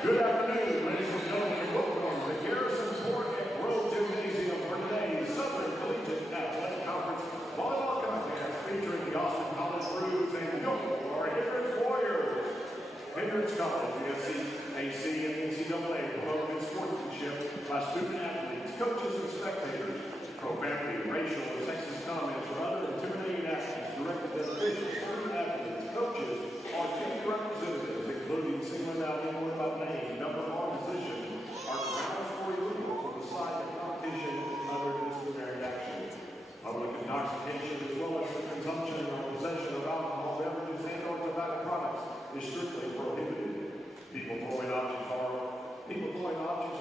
Good afternoon, ladies and gentlemen, and welcome to Garrison Fort at Road Gymnasium for today's Southern Collegiate Athletic Conference Volleyball Contest featuring the Austin College Rouge and our Hendrix Warriors. Hendrix College, the SCAC, and the NCAA promote good sportsmanship by student athletes, coaches, and spectators. Profanity, racial, and sexist comments or other intimidating actions directed at officials, student athletes, coaches, or team representatives, including singling out anyone by name, number, or position, are grounds for removal from the site of competition and other disciplinary action. Public intoxication, as well as the consumption or possession of alcohol beverages and/or tobacco products, is strictly prohibited. People throwing objects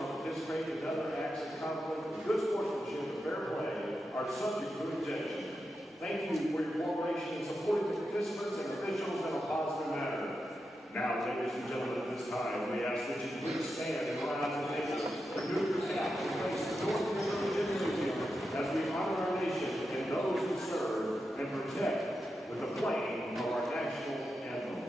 or participating in other acts of conflict with good sportsmanship and fair play are subject to rejection. Thank you for your cooperation in supporting the participants and officials in a positive manner. Now, ladies and gentlemen, at this time, we ask that you please stand and rise and take remove your caps and place the door to the Museum as we honor our nation and those who serve and protect with the playing of our national anthem.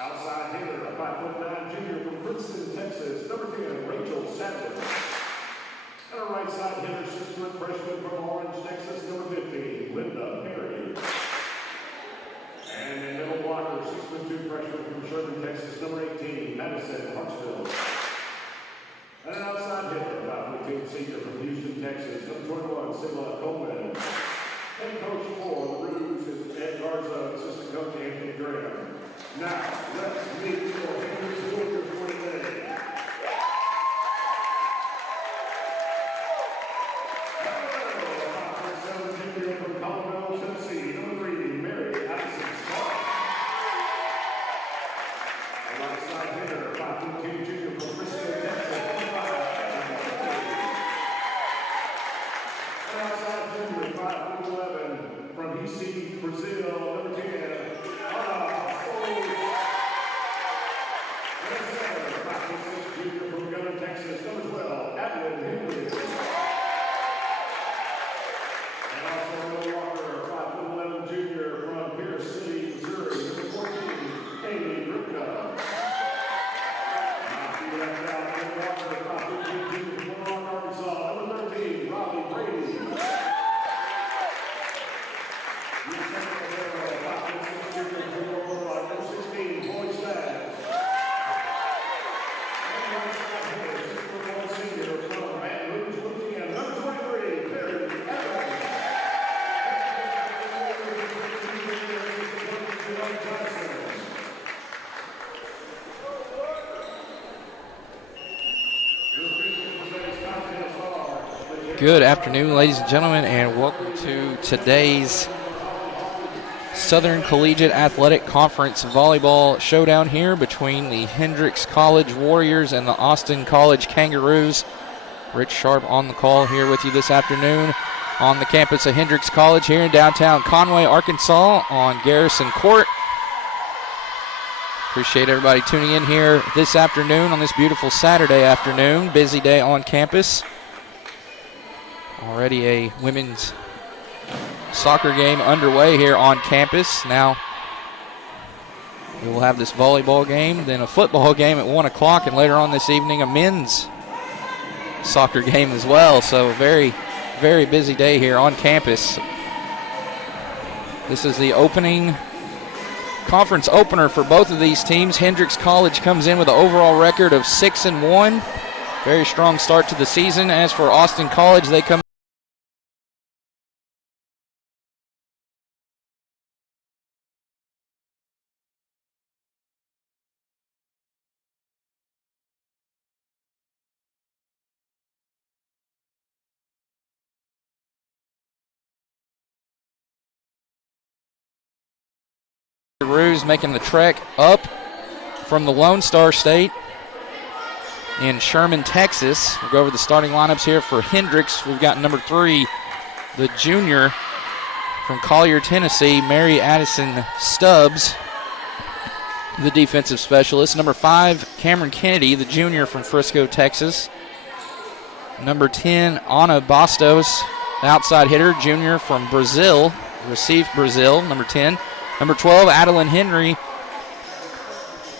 Outside hitter, a 5'9" junior from Princeton, Texas, number 10, Rachel Sadler. And a right side hitter, 6-foot freshman from Orange, Texas, number 15, Linda Perry. And a middle blocker, 6'2" freshman from Sherman, Texas, number 18, Madison Hartsville. And an outside hitter, 5'2" senior from Houston, Texas, number 21, Silla Coleman. Head coach for the Rouge is Ed Garza, assistant coach Anthony Graham. Now, let's meet your Hendrix Warriors for today. Hello, 5'7" junior from Colorado, Tennessee, number 3, Mary Addison Scott. A right side hitter, 5'2" junior from Princeton, Texas, number 5. An outside junior, 5'11", from EC, Brazil, number 10, junior from Gunner, Texas, number 12, Adeline Hendrix. And also Will Walker, 5'11" junior from Pierce City, Missouri, number 14, Amy Ripka. Not to be left out, Will Walker, 5'15" junior from Rock, Arkansas, number 13, Robbie Brady. Your second hero, 5'6" junior from Aurora, number 16, Boyd Stagg. Good afternoon, ladies and gentlemen, and welcome to today's Southern Collegiate Athletic Conference Volleyball showdown here between the Hendrix College Warriors and the Austin College Kangaroos. Rich Sharp on the call here with you this afternoon on the campus of Hendrix College here in downtown Conway, Arkansas on Garrison Court. Appreciate everybody tuning in here this afternoon on this beautiful Saturday afternoon. Busy day on campus. Already a women's soccer game underway here on campus. Now we will have this volleyball game, then a football game at 1 o'clock, and later on this evening a men's soccer game as well. So a very, very busy day here on campus. This is the opening conference opener for both of these teams. Hendrix College comes in with an overall record of 6-1. Very strong start to the season. As for Austin College, they come Roos making the trek up from the Lone Star State in Sherman, Texas. We'll go over the starting lineups here for Hendrix. We've got number 3, the junior from Collier, Tennessee, Mary Addison Stubbs, the defensive specialist. Number 5, Cameron Kennedy, the junior from Frisco, Texas. Number 10, Ana Bastos, outside hitter, junior from Brazil, Recife, Brazil, number 10. Number 12, Adeline Henry,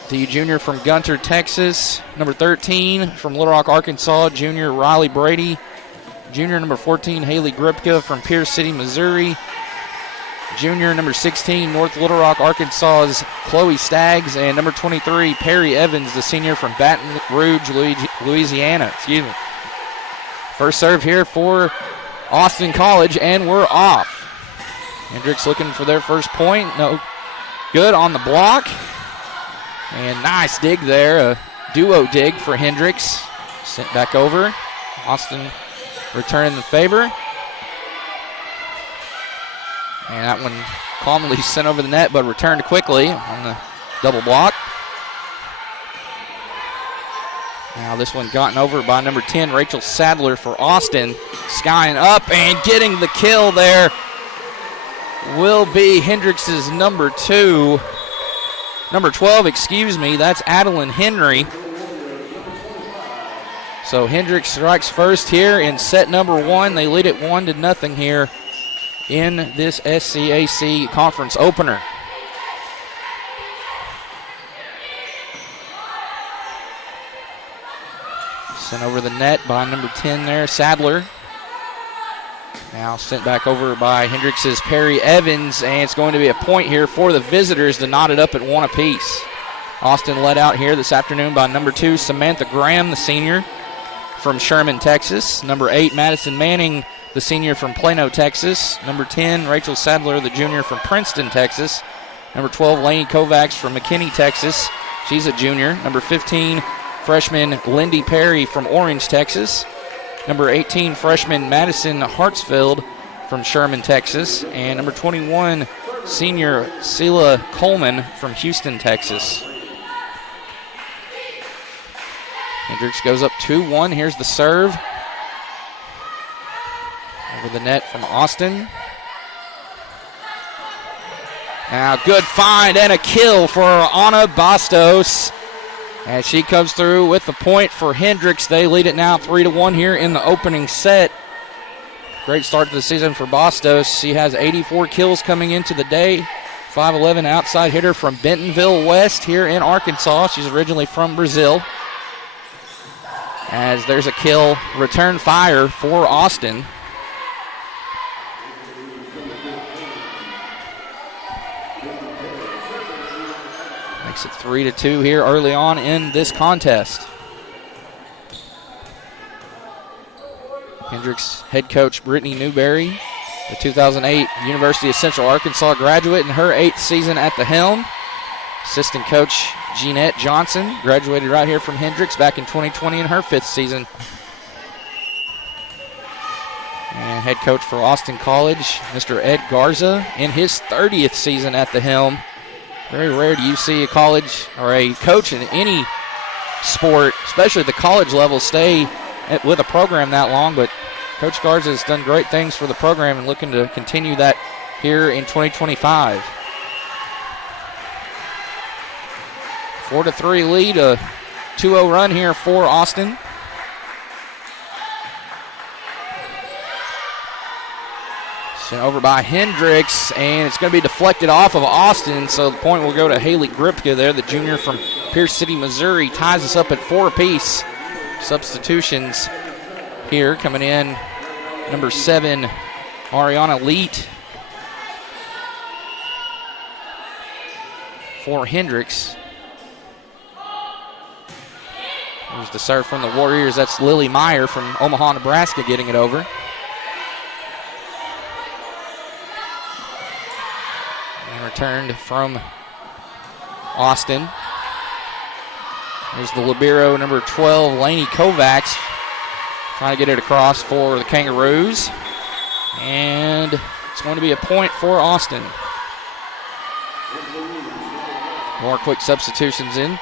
the junior from Gunter, Texas. Number 13, from Little Rock, Arkansas, junior Riley Brady. Junior number 14, Haley Gripka from Pierce City, Missouri. Junior number 16, North Little Rock, Arkansas's Chloe Staggs. And number 23, Perry Evans, the senior from Baton Rouge, Louisiana. First serve here for Austin College, and we're off. Hendrix looking for their first point. No good on the block. And nice dig there. A duo dig for Hendrix. Sent back over. Austin returning the favor. And that one calmly sent over the net, but returned quickly on the double block. Now this one gotten over by number 10, Rachel Sadler for Austin. Skying up and getting the kill there will be Hendrix's number 12, that's Adeline Henry. So Hendrix strikes first here in set number 1. They lead it 1-0 here in this SCAC conference opener. Sent over the net by number 10 there, Sadler. Now sent back over by Hendrix's Perry Evans, and it's going to be a point here for the visitors to knot it up at 1 apiece. Austin led out here this afternoon by number 2, Samantha Graham, the senior from Sherman, Texas. Number 8, Madison Manning, the senior from Plano, Texas. Number 10, Rachel Sadler, the junior from Princeton, Texas. Number 12, Lainey Kovacs from McKinney, Texas. She's a junior. Number 15, freshman Lindy Perry from Orange, Texas. Number 18, freshman Madison Hartsfield from Sherman, Texas. And number 21, senior Sela Coleman from Houston, Texas. Hendrix goes up 2-1. Here's the serve. Over the net from Austin. Now good find and a kill for Ana Bastos. As she comes through with the point for Hendrix. They lead it now 3-1 here in the opening set. Great start to the season for Bastos. She has 84 kills coming into the day. 5'11" outside hitter from Bentonville West here in Arkansas. She's originally from Brazil. As there's a kill, return fire for Austin. Makes it 3-2 here early on in this contest. Hendrix head coach Brittany Newberry, the 2008 University of Central Arkansas graduate in her 8th season at the helm. Assistant coach Jeanette Johnson graduated right here from Hendrix back in 2020 in her 5th season. And head coach for Austin College, Mr. Ed Garza, in his 30th season at the helm. Very rare do you see a college or a coach in any sport, especially at the college level, stay with a program that long, but Coach Garza has done great things for the program and looking to continue that here in 2025. 4-3 lead, a 2-0 run here for Austin. Sent over by Hendrix, and it's going to be deflected off of Austin, so the point will go to Haley Gripka there, the junior from Pierce City, Missouri. Ties us up at 4 apiece. Substitutions here coming in. Number 7, Ariana Leet for Hendrix. There's the serve from the Warriors. That's Lily Meyer from Omaha, Nebraska getting it over. And returned from Austin. There's the libero, number 12, Lainey Kovacs, trying to get it across for the Kangaroos. And it's going to be a point for Austin. More quick substitutions in.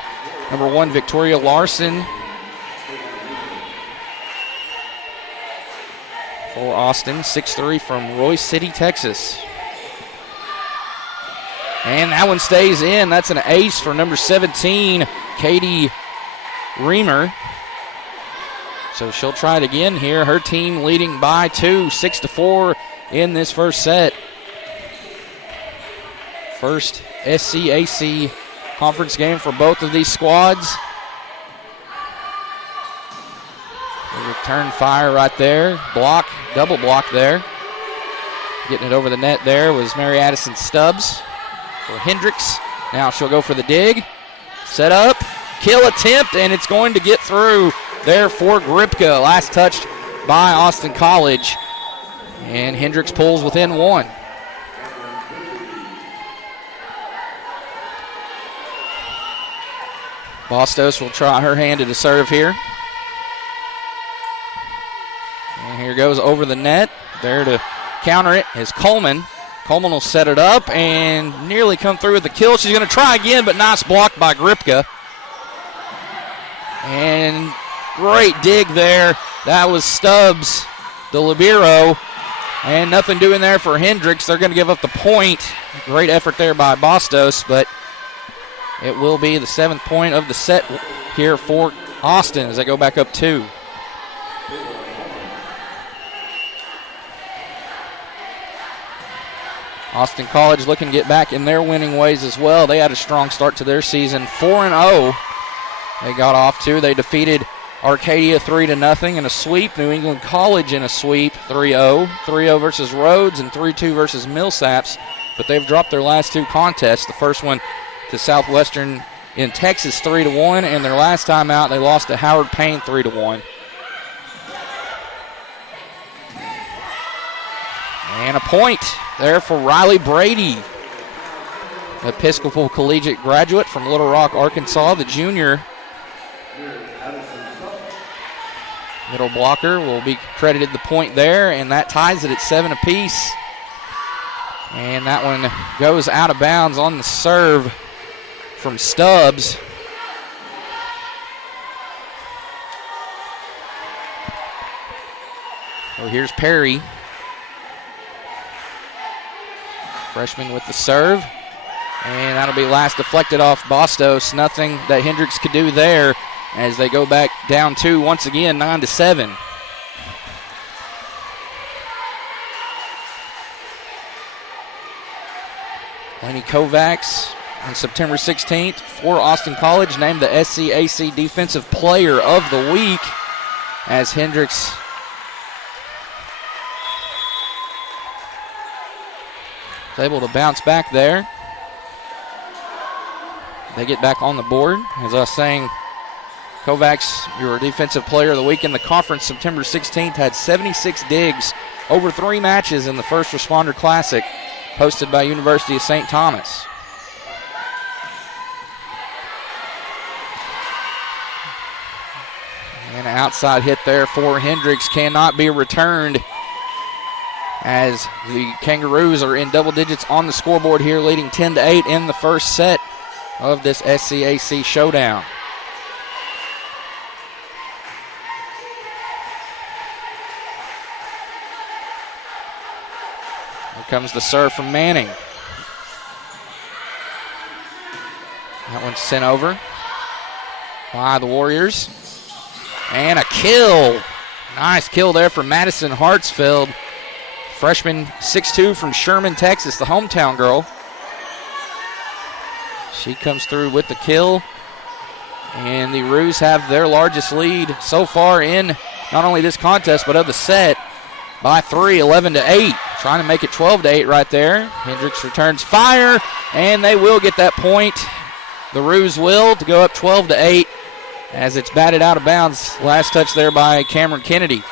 Number 1, Victoria Larson for Austin, 6'3" from Royce City, Texas. And that one stays in. That's an ace for number 17, Katie Reamer. So she'll try it again here. Her team leading by 2, 6-4 in this first set. First SCAC conference game for both of these squads. A return fire right there. Block, double block there. Getting it over the net there was Mary Addison Stubbs for Hendrix. Now she'll go for the dig. Set up, kill attempt, and it's going to get through there for Gripka. Last touched by Austin College. And Hendrix pulls within 1. Bastos will try her hand at a serve here. And here goes over the net. There to counter it is Coleman. Coleman will set it up and nearly come through with the kill. She's going to try again, but nice block by Gripka. And great dig there. That was Stubbs, the libero. And nothing doing there for Hendrix. They're going to give up the point. Great effort there by Bastos, but it will be the 7th point of the set here for Austin as they go back up 2. Austin College looking to get back in their winning ways as well. They had a strong start to their season, 4-0. They got off to. They defeated Arcadia 3-0 in a sweep. New England College in a sweep, 3-0. 3-0 versus Rhodes and 3-2 versus Millsaps. But they've dropped their last 2 contests. The first one to Southwestern in Texas, 3-1, and their last time out they lost to Howard Payne, 3-1. And a point there for Riley Brady, Episcopal Collegiate graduate from Little Rock, Arkansas, the junior. Middle blocker will be credited the point there, and that ties it at 7 apiece. And that one goes out of bounds on the serve from Stubbs. So here's Perry. Freshman with the serve. And that'll be last deflected off Bastos. Nothing that Hendrix could do there as they go back down 2 once again, 9-7. Lainey Kovacs on September 16th for Austin College, named the SCAC Defensive Player of the Week as Hendrix is able to bounce back there. They get back on the board. As I was saying, Kovacs, your Defensive Player of the Week in the conference, September 16th, had 76 digs over 3 matches in the First Responder Classic hosted by University of St. Thomas. And an outside hit there for Hendrix cannot be returned as the Kangaroos are in double digits on the scoreboard here, leading 10-8 in the first set of this SCAC showdown. Here comes the serve from Manning. That one's sent over by the Warriors. And a kill. Nice kill there for Madison Hartsfield. Freshman 6'2" from Sherman, Texas, the hometown girl. She comes through with the kill. And the Roos have their largest lead so far in not only this contest but of the set by 3, 11-8. Trying to make it 12-8 right there. Hendrix returns fire, and they will get that point. The Roos will to go up 12-8 as it's batted out of bounds. Last touch there by Cameron Kennedy.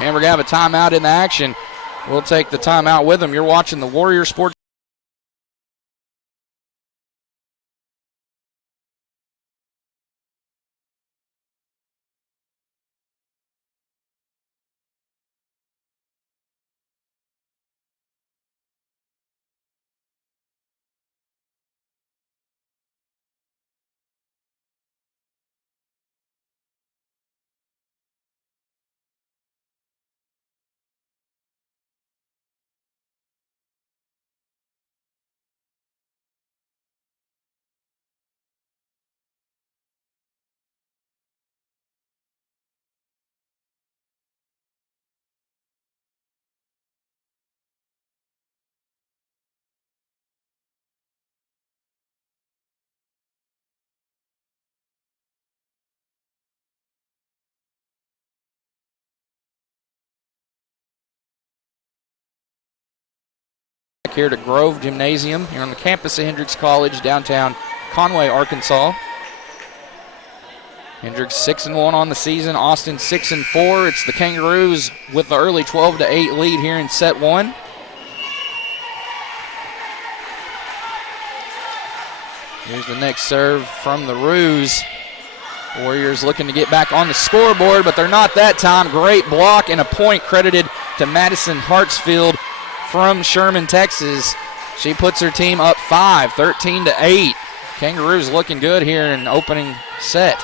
And we're going to have a timeout in the action. We'll take the timeout with them. You're watching the Warrior Sports. Here to Grove Gymnasium here on the campus of Hendrix College, downtown Conway, Arkansas. Hendrix 6-1 on the season. Austin 6-4. It's the Kangaroos with the early 12-8 lead here in set one. Here's the next serve from the Roos. Warriors looking to get back on the scoreboard, but they're not that time. Great block and a point credited to Madison Hartsfield from Sherman, Texas. She puts her team up 5, 13-8. Kangaroos looking good here in opening set.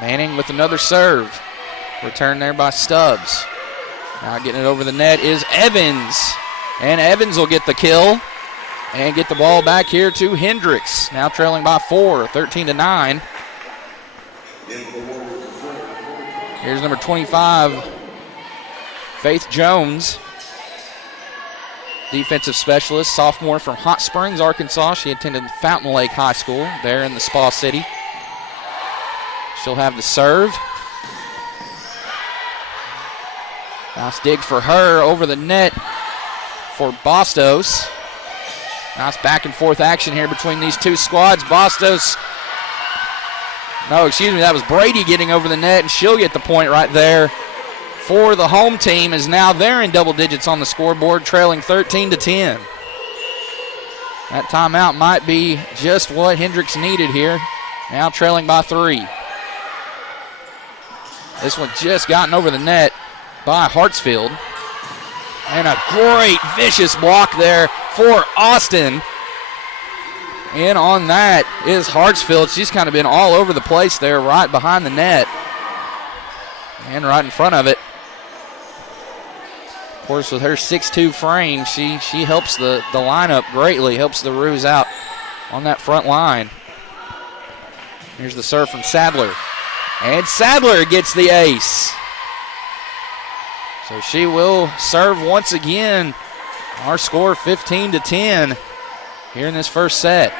Manning with another serve. Return there by Stubbs. Now getting it over the net is Evans. And Evans will get the kill and get the ball back here to Hendrix. Now trailing by 4, 13-9. Here's number 25, Faith Jones, defensive specialist, sophomore from Hot Springs, Arkansas. She attended Fountain Lake High School there in the Spa City. She'll have the serve. Nice dig for her over the net for Bastos. Nice back and forth action here between these two squads. Bastos, no, excuse me, that was Brady getting over the net, and she'll get the point right there for the home team, as now they're in double digits on the scoreboard, trailing 13-10. That timeout might be just what Hendrix needed here. Now trailing by 3. This one just gotten over the net by Hartsfield. And a great vicious block there for Austin. In on that is Hartsfield. She's kind of been all over the place there, right behind the net and right in front of it. Of course, with her 6'2" frame, she helps the lineup greatly, helps the Roos out on that front line. Here's the serve from Sadler. And Sadler gets the ace. So she will serve once again. Our score 15-10 here in this first set.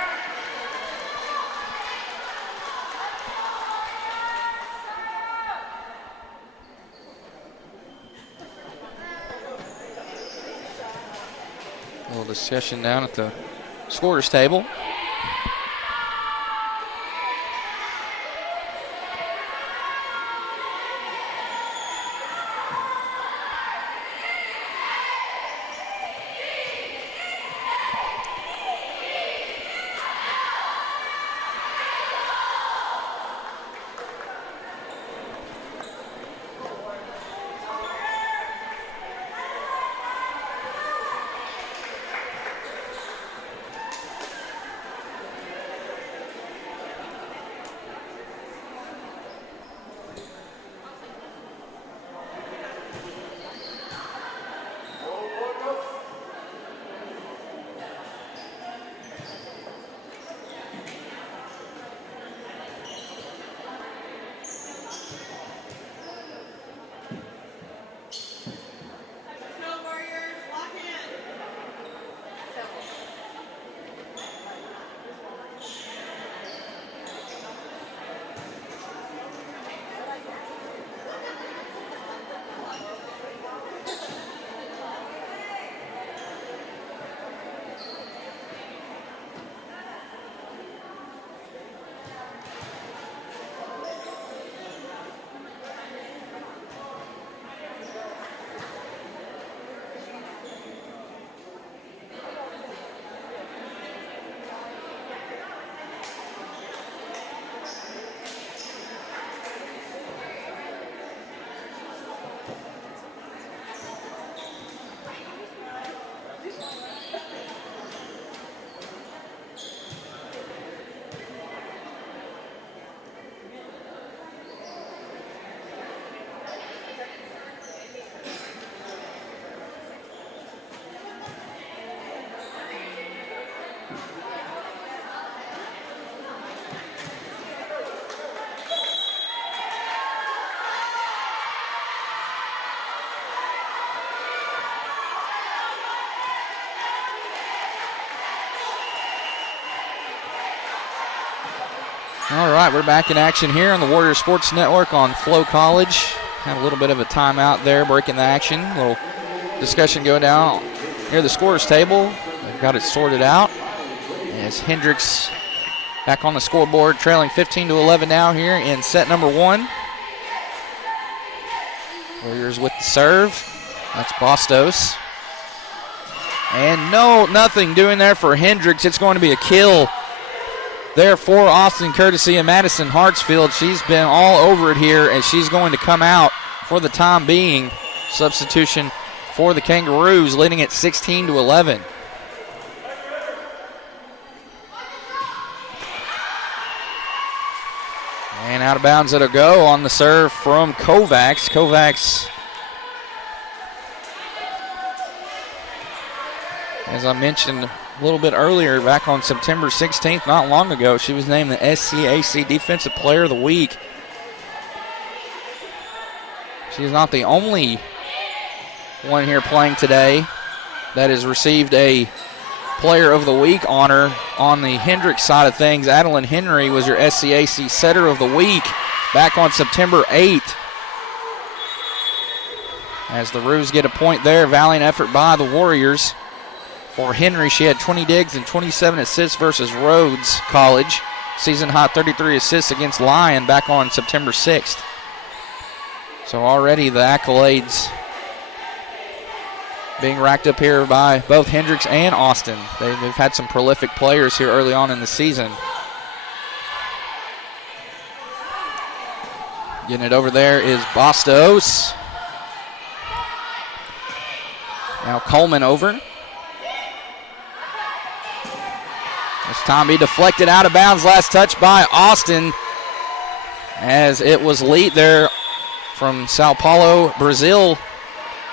A little discussion down at the scorer's table. All right, we're back in action here on the Warrior Sports Network on Flo College. Had a little bit of a timeout there, breaking the action. A little discussion going down near the scorer's table. They've got it sorted out. As Hendrix back on the scoreboard, trailing 15-11 now here in set number 1. Warriors with the serve. That's Bastos. And nothing doing there for Hendrix. It's going to be a kill there for Austin, courtesy of Madison Hartsfield. She's been all over it here, and she's going to come out for the time being. Substitution for the Kangaroos, leading at 16-11. And out of bounds it'll go on the serve from Kovacs. Kovacs, as I mentioned a little bit earlier, back on September 16th, not long ago, she was named the SCAC Defensive Player of the Week. She's not the only one here playing today that has received a Player of the Week honor. On the Hendrix side of things, Adeline Henry was your SCAC Setter of the Week back on September 8th. As the Roos get a point there, valiant effort by the Warriors. For Henry, she had 20 digs and 27 assists versus Rhodes College. Season high 33 assists against Lyon back on September 6th. So already the accolades being racked up here by both Hendrix and Austin. They've had some prolific players here early on in the season. Getting it over there is Bastos. Now Coleman over. This time he deflected out of bounds. Last touch by Austin, as it was lead there from Sao Paulo, Brazil,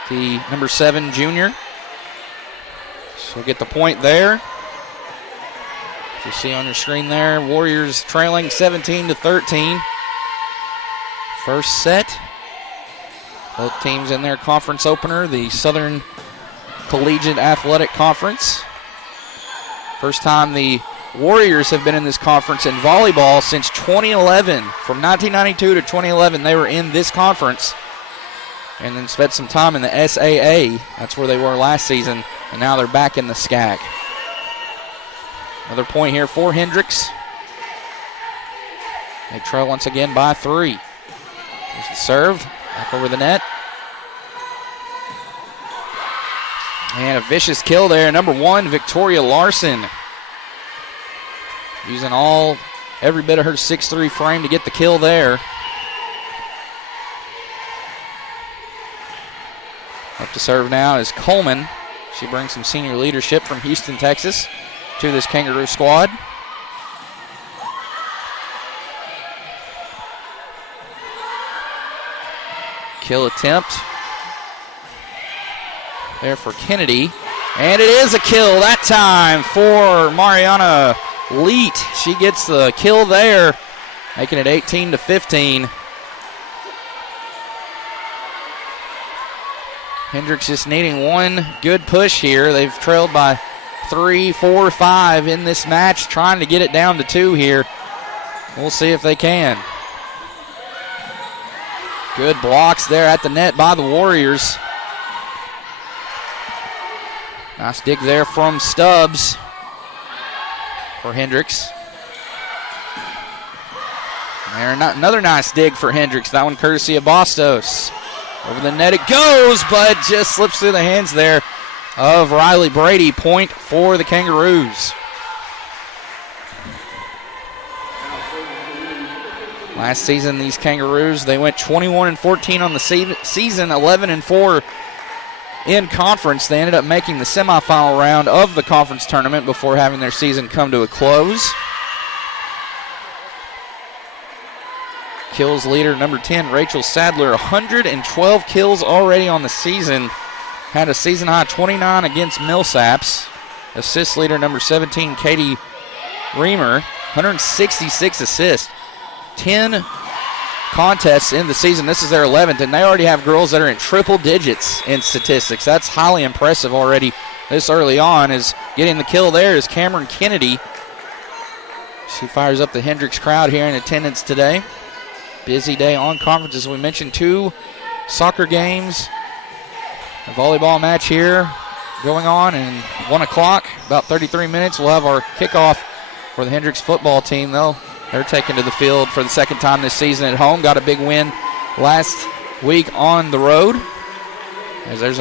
the number 7 junior. She'll get the point there. You see on your screen there, Warriors trailing 17-13. First set. Both teams in their conference opener, the Southern Collegiate Athletic Conference. First time the Warriors have been in this conference in volleyball since 2011. From 1992 to 2011, they were in this conference and then spent some time in the SAA. That's where they were last season, and now they're back in the SCAC. Another point here for Hendrix. They trail once again by 3. There's the serve, back over the net. And a vicious kill there. Number 1, Victoria Larson. Using every bit of her 6'3" frame to get the kill there. Up to serve now is Coleman. She brings some senior leadership from Houston, Texas to this Kangaroo squad. Kill attempt there for Kennedy. And it is a kill that time for Mariana Leet. She gets the kill there, making it 18-15. Hendrix just needing one good push here. They've trailed by 3, 4, 5 in this match, trying to get it down to 2 here. We'll see if they can. Good blocks there at the net by the Warriors. Nice dig there from Stubbs for Hendrix. There, another nice dig for Hendrix. That one courtesy of Bastos. Over the net it goes, but just slips through the hands there of Riley Brady. Point for the Kangaroos. Last season, these Kangaroos, they went 21-14 on the season, 11-4 in conference. They ended up making the semifinal round of the conference tournament before having their season come to a close. Kills leader, number 10, Rachel Sadler, 112 kills already on the season. Had a season high 29 against Millsaps. Assist leader, number 17, Katie Reamer, 166 assists. 10 contests in the season. This is their 11th, and they already have girls that are in triple digits in statistics. That's highly impressive already this early on. Is getting the kill there is Cameron Kennedy. She fires up the Hendrix crowd here in attendance today. Busy day on conference, as we mentioned. 2 soccer games, a volleyball match here going on, and 1 o'clock, about 33 minutes, we'll have our kickoff for the Hendrix football team. They're taken to the field for the second time this season at home. Got a big win last week on the road. As there's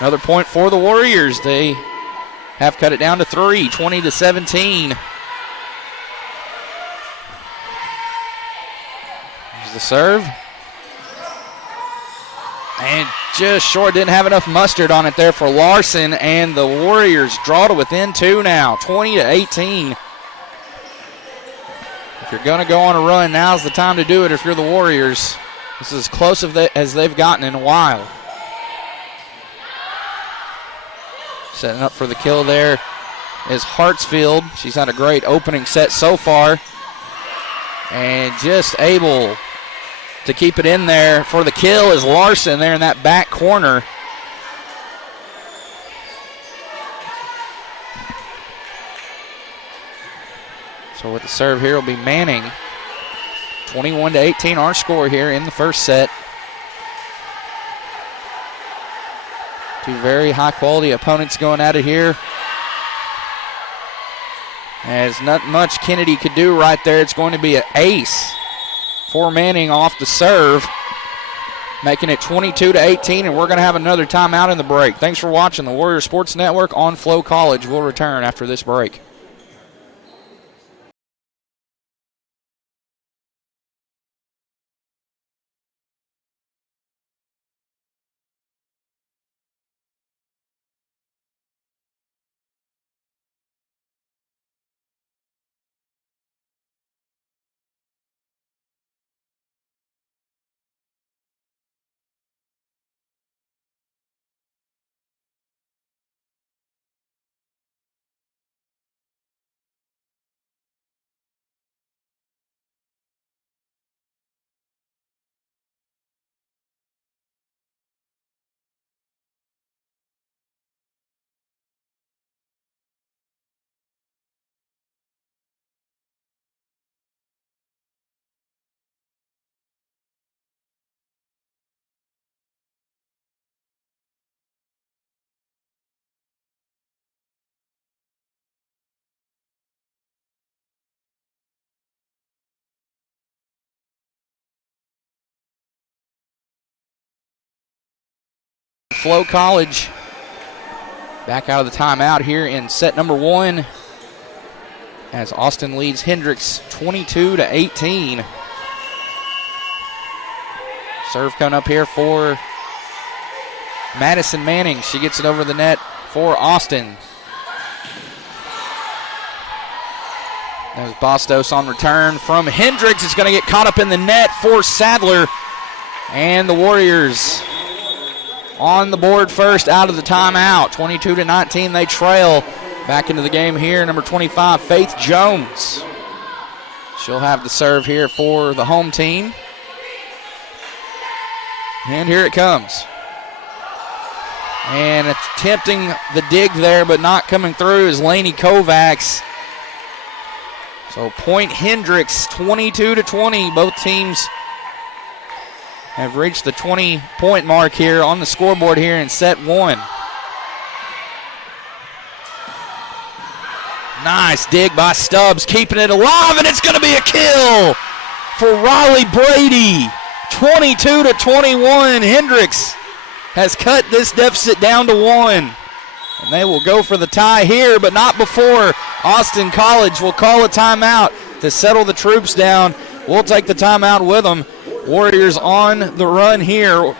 another point for the Warriors. They have cut it down to 3, 20-17. There's the serve. And just short, didn't have enough mustard on it there for Larson, and the Warriors draw to within 2 now, 20-18. If you're going to go on a run, now's the time to do it if you're the Warriors. This is as close as they've gotten in a while. Setting up for the kill there is Hartsfield. She's had a great opening set so far. And just able to keep it in there for the kill is Larson there in that back corner. So with the serve here will be Manning. 21-18 our score here in the first set. 2 very high-quality opponents going at it here. As not much Kennedy could do right there. It's going to be an ace for Manning off the serve, making it 22-18, and we're going to have another timeout in the break. Thanks for watching the Warrior Sports Network on Flo College. We'll return after this break. Flo College back out of the timeout here in set number 1 as Austin leads Hendrix 22-18. Serve coming up here for Madison Manning. She gets it over the net for Austin. There's Bastos on return from Hendrix. It's going to get caught up in the net for Sadler. And the Warriors on the board first out of the timeout. 22-19, they trail. Back into the game here, number 25, Faith Jones. She'll have the serve here for the home team. And here it comes. And attempting the dig there, but not coming through is Lainey Kovacs. So point Hendrix, 22-20. Both teams have reached the 20-point mark here on the scoreboard here in set 1. Nice dig by Stubbs, keeping it alive, and it's going to be a kill for Riley Brady. 22-21. Hendrix has cut this deficit down to 1. And they will go for the tie here, but not before Austin College will call a timeout to settle the troops down. We'll take the timeout with them. Warriors on the run here.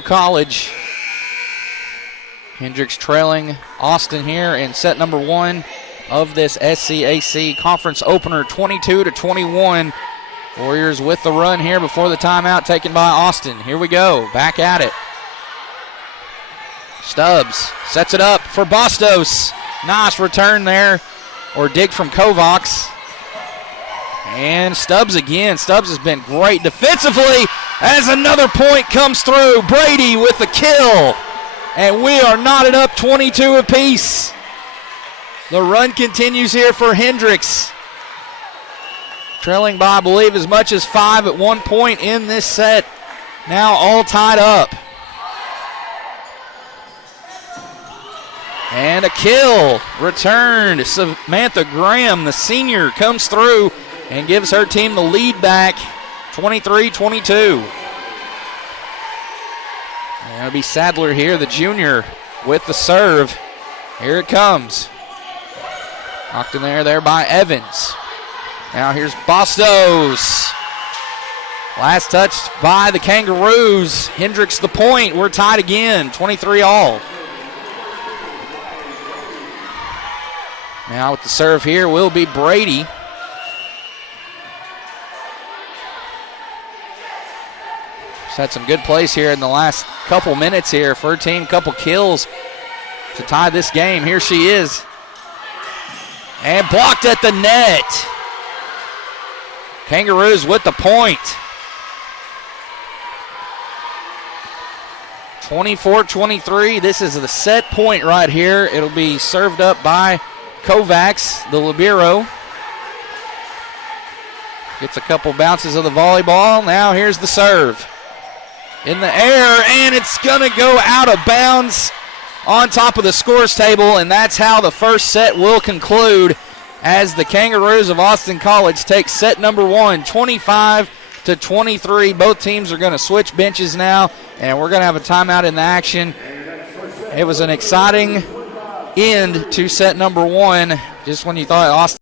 College. Hendrix trailing Austin here in set number 1 of this SCAC conference opener, 22-21. Warriors with the run here before the timeout taken by Austin. Here we go, back at it. Stubbs sets it up for Bastos. Nice return there, or dig from Kovacs. And Stubbs again. Stubbs has been great defensively as another point comes through. Brady with the kill. And we are knotted up 22 apiece. The run continues here for Hendrix. Trailing by, I believe, as much as 5 at one point in this set. Now all tied up. And a kill returned. Samantha Graham, the senior, comes through and gives her team the lead back, 23-22. And it'll be Sadler here, the junior, with the serve. Here it comes. Knocked in there by Evans. Now here's Bastos. Last touch by the Kangaroos. Hendrix the point. We're tied again, 23 all. Now with the serve here will be Brady. She's had some good plays here in the last couple minutes here for her team. Couple kills to tie this game. Here she is. And blocked at the net. Kangaroos with the point. 24-23. This is the set point right here. It'll be served up by Kovacs, the libero. Gets a couple bounces of the volleyball. Now here's the serve. In the air, and it's going to go out of bounds on top of the scores table, and that's how the first set will conclude as the Kangaroos of Austin College take set number 1, 25-23. Both teams are going to switch benches now, and we're going to have a timeout in the action. It was an exciting end to set number 1, just when you thought Austin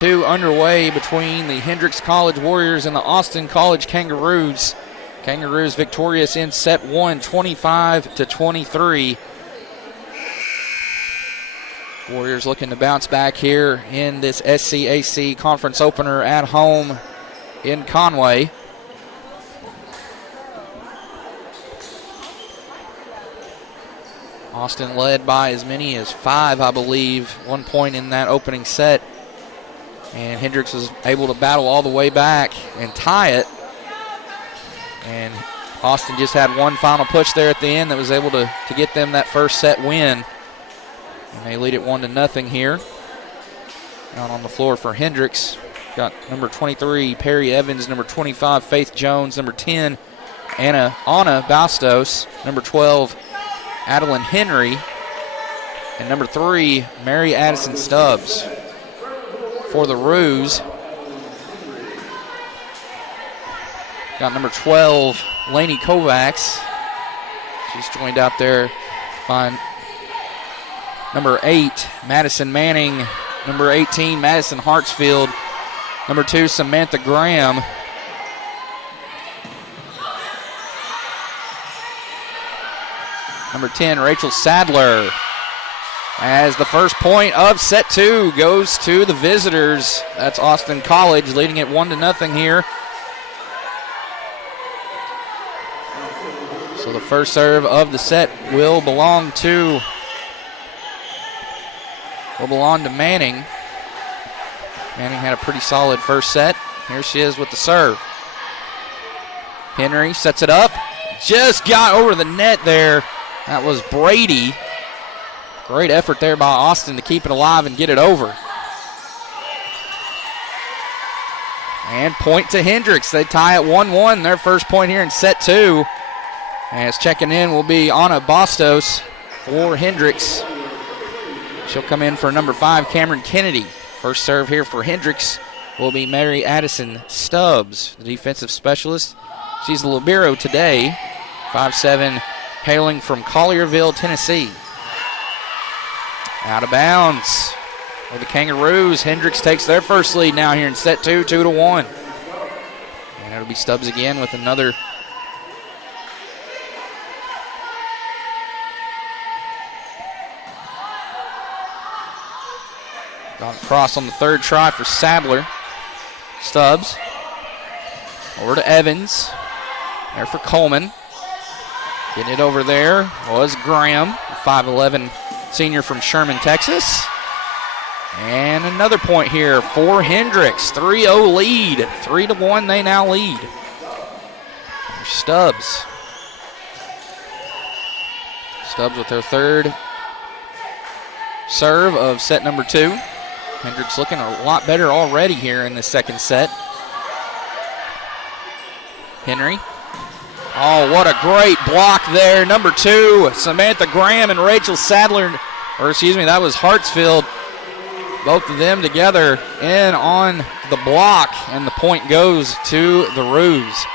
Two underway between the Hendrix College Warriors and the Austin College Kangaroos. Kangaroos victorious in set one, 25-23. Warriors looking to bounce back here in this SCAC conference opener at home in Conway. Austin led by as many as 5, I believe, 1 point in that opening set. And Hendrix was able to battle all the way back and tie it. And Austin just had one final push there at the end that was able to get them that first set win. And they lead it 1-0 here. Out on the floor for Hendrix. Got number 23, Perry Evans, number 25, Faith Jones, number 10, Anna Bastos, number 12, Adeline Henry, and number 3, Mary Addison Stubbs. For the Roos, got number 12, Lainey Kovacs. She's joined out there by number 8, Madison Manning, number 18, Madison Hartsfield, number 2, Samantha Graham, number 10, Rachel Sadler. As the first point of set 2 goes to the visitors. That's Austin College leading it 1-0 here. So the first serve of the set will belong to Manning. Manning had a pretty solid first set. Here she is with the serve. Henry sets it up. Just got over the net there. That was Brady. Great effort there by Austin to keep it alive and get it over. And point to Hendrix. They tie at 1-1. Their first point here in set 2. As checking in will be Anna Bastos for Hendrix. She'll come in for number 5, Cameron Kennedy. First serve here for Hendrix will be Mary Addison Stubbs, the defensive specialist. She's the libero today, 5'7", hailing from Collierville, Tennessee. Out of bounds for the Kangaroos. Hendrix takes their first lead now here in set 2, 2-1. And it'll be Stubbs again with another. Gone across on the third try for Sadler. Stubbs. Over to Evans. There for Coleman. Getting it over there was Graham, 5'11" senior from Sherman, Texas. And another point here for Hendrix. 3-0 lead. 3-1 they now lead. There's Stubbs. Stubbs with their third serve of set number 2. Hendrix looking a lot better already here in the second set. Henry. Oh, what a great block there. Number 2, Samantha Graham and Rachel Sadler, or excuse me, that was Hartsfield. Both of them together in on the block, and the point goes to the Roos.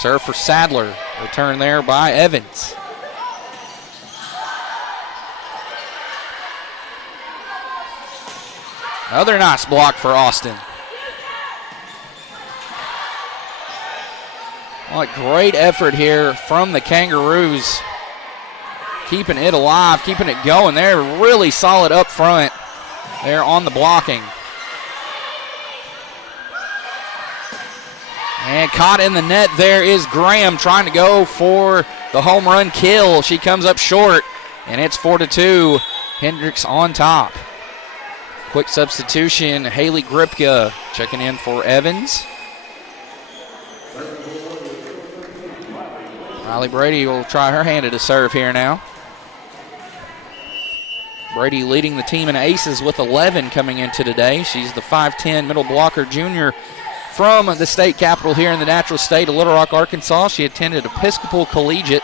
Serve for Sadler. Return there by Evans. Another nice block for Austin. What great effort here from the Kangaroos. Keeping it alive, keeping it going. They're really solid up front. They're on the blocking. And caught in the net there is Graham trying to go for the home run kill. She comes up short, and it's 4-2. Hendrix on top. Quick substitution, Haley Gripka checking in for Evans. Riley Brady will try her hand at a serve here now. Brady leading the team in aces with 11 coming into today. She's the 5'10" middle blocker junior from the state capital here in the natural state of Little Rock, Arkansas. She attended Episcopal Collegiate.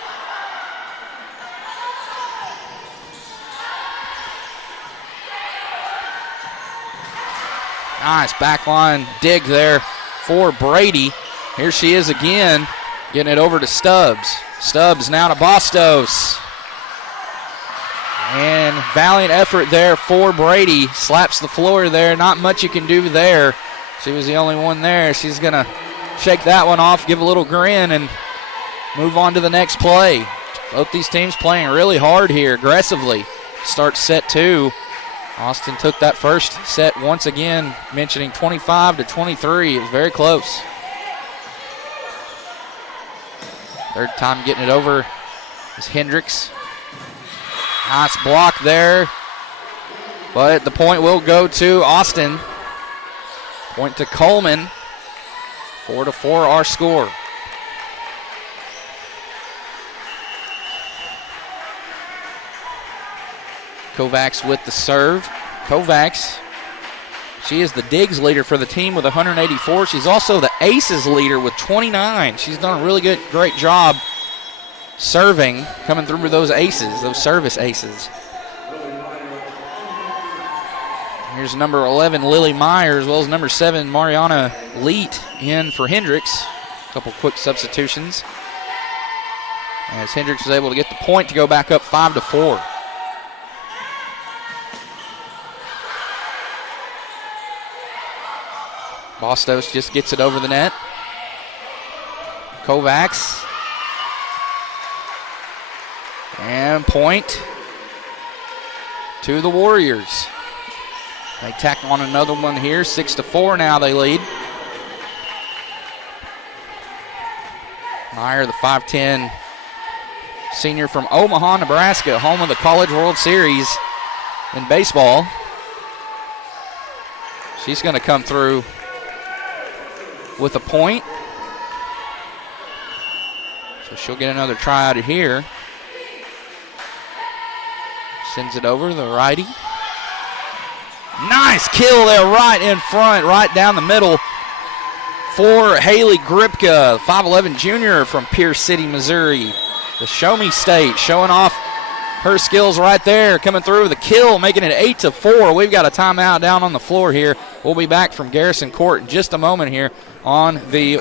Nice backline dig there for Brady. Here she is again, getting it over to Stubbs. Stubbs now to Bastos. And valiant effort there for Brady. Slaps the floor there. Not much you can do there. She was the only one there. She's going to shake that one off, give a little grin, and move on to the next play. Both these teams playing really hard here, aggressively. Start set 2. Austin took that first set once again, mentioning 25-23. It was very close. Third time getting it over is Hendrix. Nice block there, but the point will go to Austin. Point to Coleman. 4-4 our score. Kovacs with the serve. Kovacs, she is the digs leader for the team with 184. She's also the aces leader with 29. She's done a really great job serving, coming through with those aces, those service aces. Here's number 11, Lily Meyer, as well as number 7, Mariana Leet in for Hendrix. A couple quick substitutions as Hendrix was able to get the point to go back up 5-4. Bostos just gets it over the net. Kovacs. And point to the Warriors. They tack on another one here. 6-4 now they lead. Meyer, the 5'10" senior from Omaha, Nebraska, home of the College World Series in baseball. She's going to come through with a point. So she'll get another try out of here. Sends it over to the righty. Nice kill there right in front, right down the middle for Haley Gripka, 5'11" junior from Pierce City, Missouri. The Show Me State showing off her skills right there, coming through with a kill, making it 8-4. We've got a timeout down on the floor here. We'll be back from Garrison Court in just a moment here on the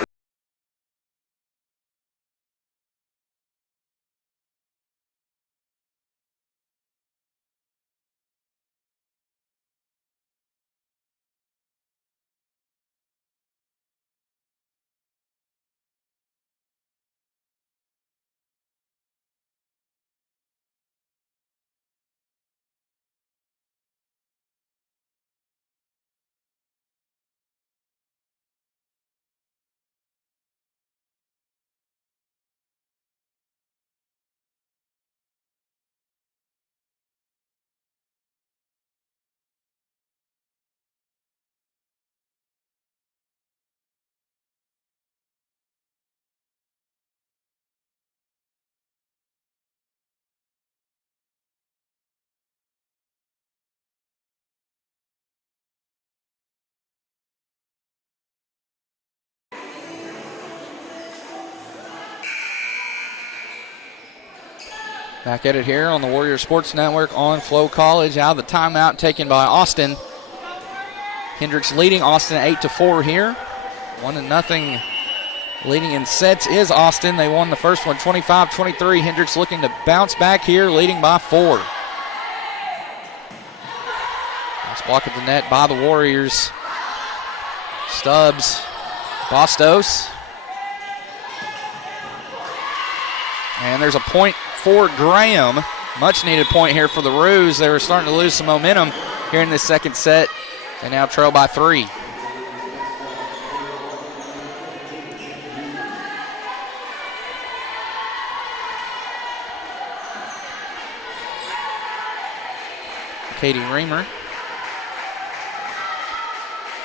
back at it here on the Warrior Sports Network on Flow College. Out of the timeout taken by Austin. Hendrix leading Austin 8-4 here. 1-0 leading in sets is Austin. They won the first one 25-23. Hendrix looking to bounce back here, leading by 4. Nice block at the net by the Warriors. Stubbs, Bostos. And there's a point for Graham. Much needed point here for the Roos. They were starting to lose some momentum here in this second set. They now trail by 3. Katie Reamer,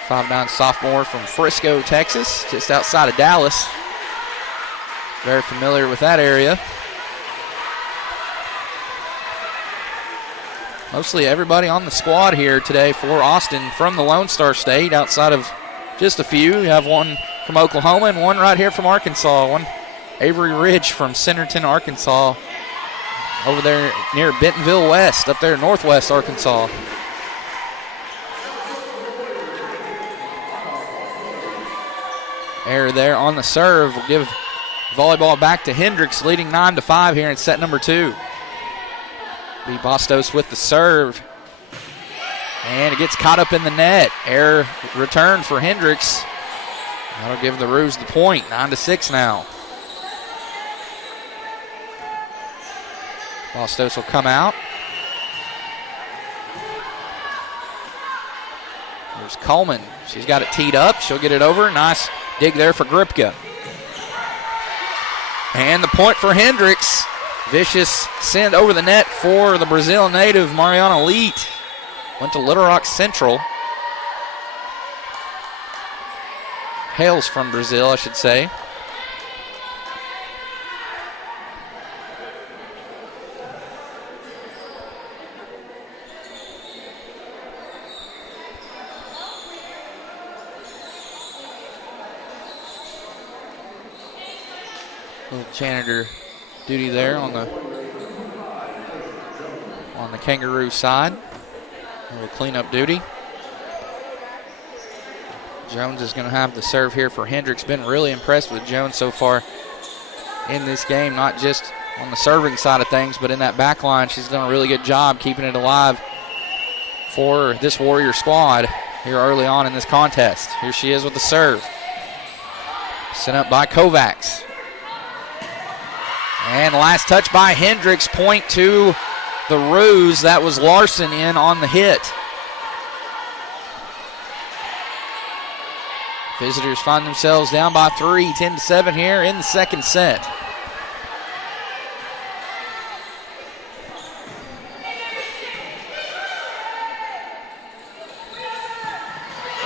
5'9" sophomore from Frisco, Texas, just outside of Dallas. Very familiar with that area. Mostly everybody on the squad here today for Austin from the Lone Star State, outside of just a few. You have one from Oklahoma and one right here from Arkansas. One Avery Ridge from Centerton, Arkansas, over there near Bentonville West, up there in northwest Arkansas. Error there on the serve will give volleyball back to Hendrix, leading 9-5 here in set number 2. Be Bastos with the serve. And it gets caught up in the net. Error return for Hendrix. That'll give the Roos the point. 9-6 now. Bastos will come out. There's Coleman. She's got it teed up. She'll get it over. Nice dig there for Gripka. And the point for Hendrix. Vicious send over the net for the Brazil native, Mariana Leet. Went to Little Rock Central. Hails from Brazil, I should say. Little janitor duty there on the Kangaroo side. A little cleanup duty. Jones is going to have the serve here for Hendrix. Been really impressed with Jones so far in this game, not just on the serving side of things, but in that back line. She's done a really good job keeping it alive for this Warrior squad here early on in this contest. Here she is with the serve. Sent up by Kovacs. And last touch by Hendrix, point to the Roos. That was Larson in on the hit. Visitors find themselves down by 3, 10-7 here in the second set.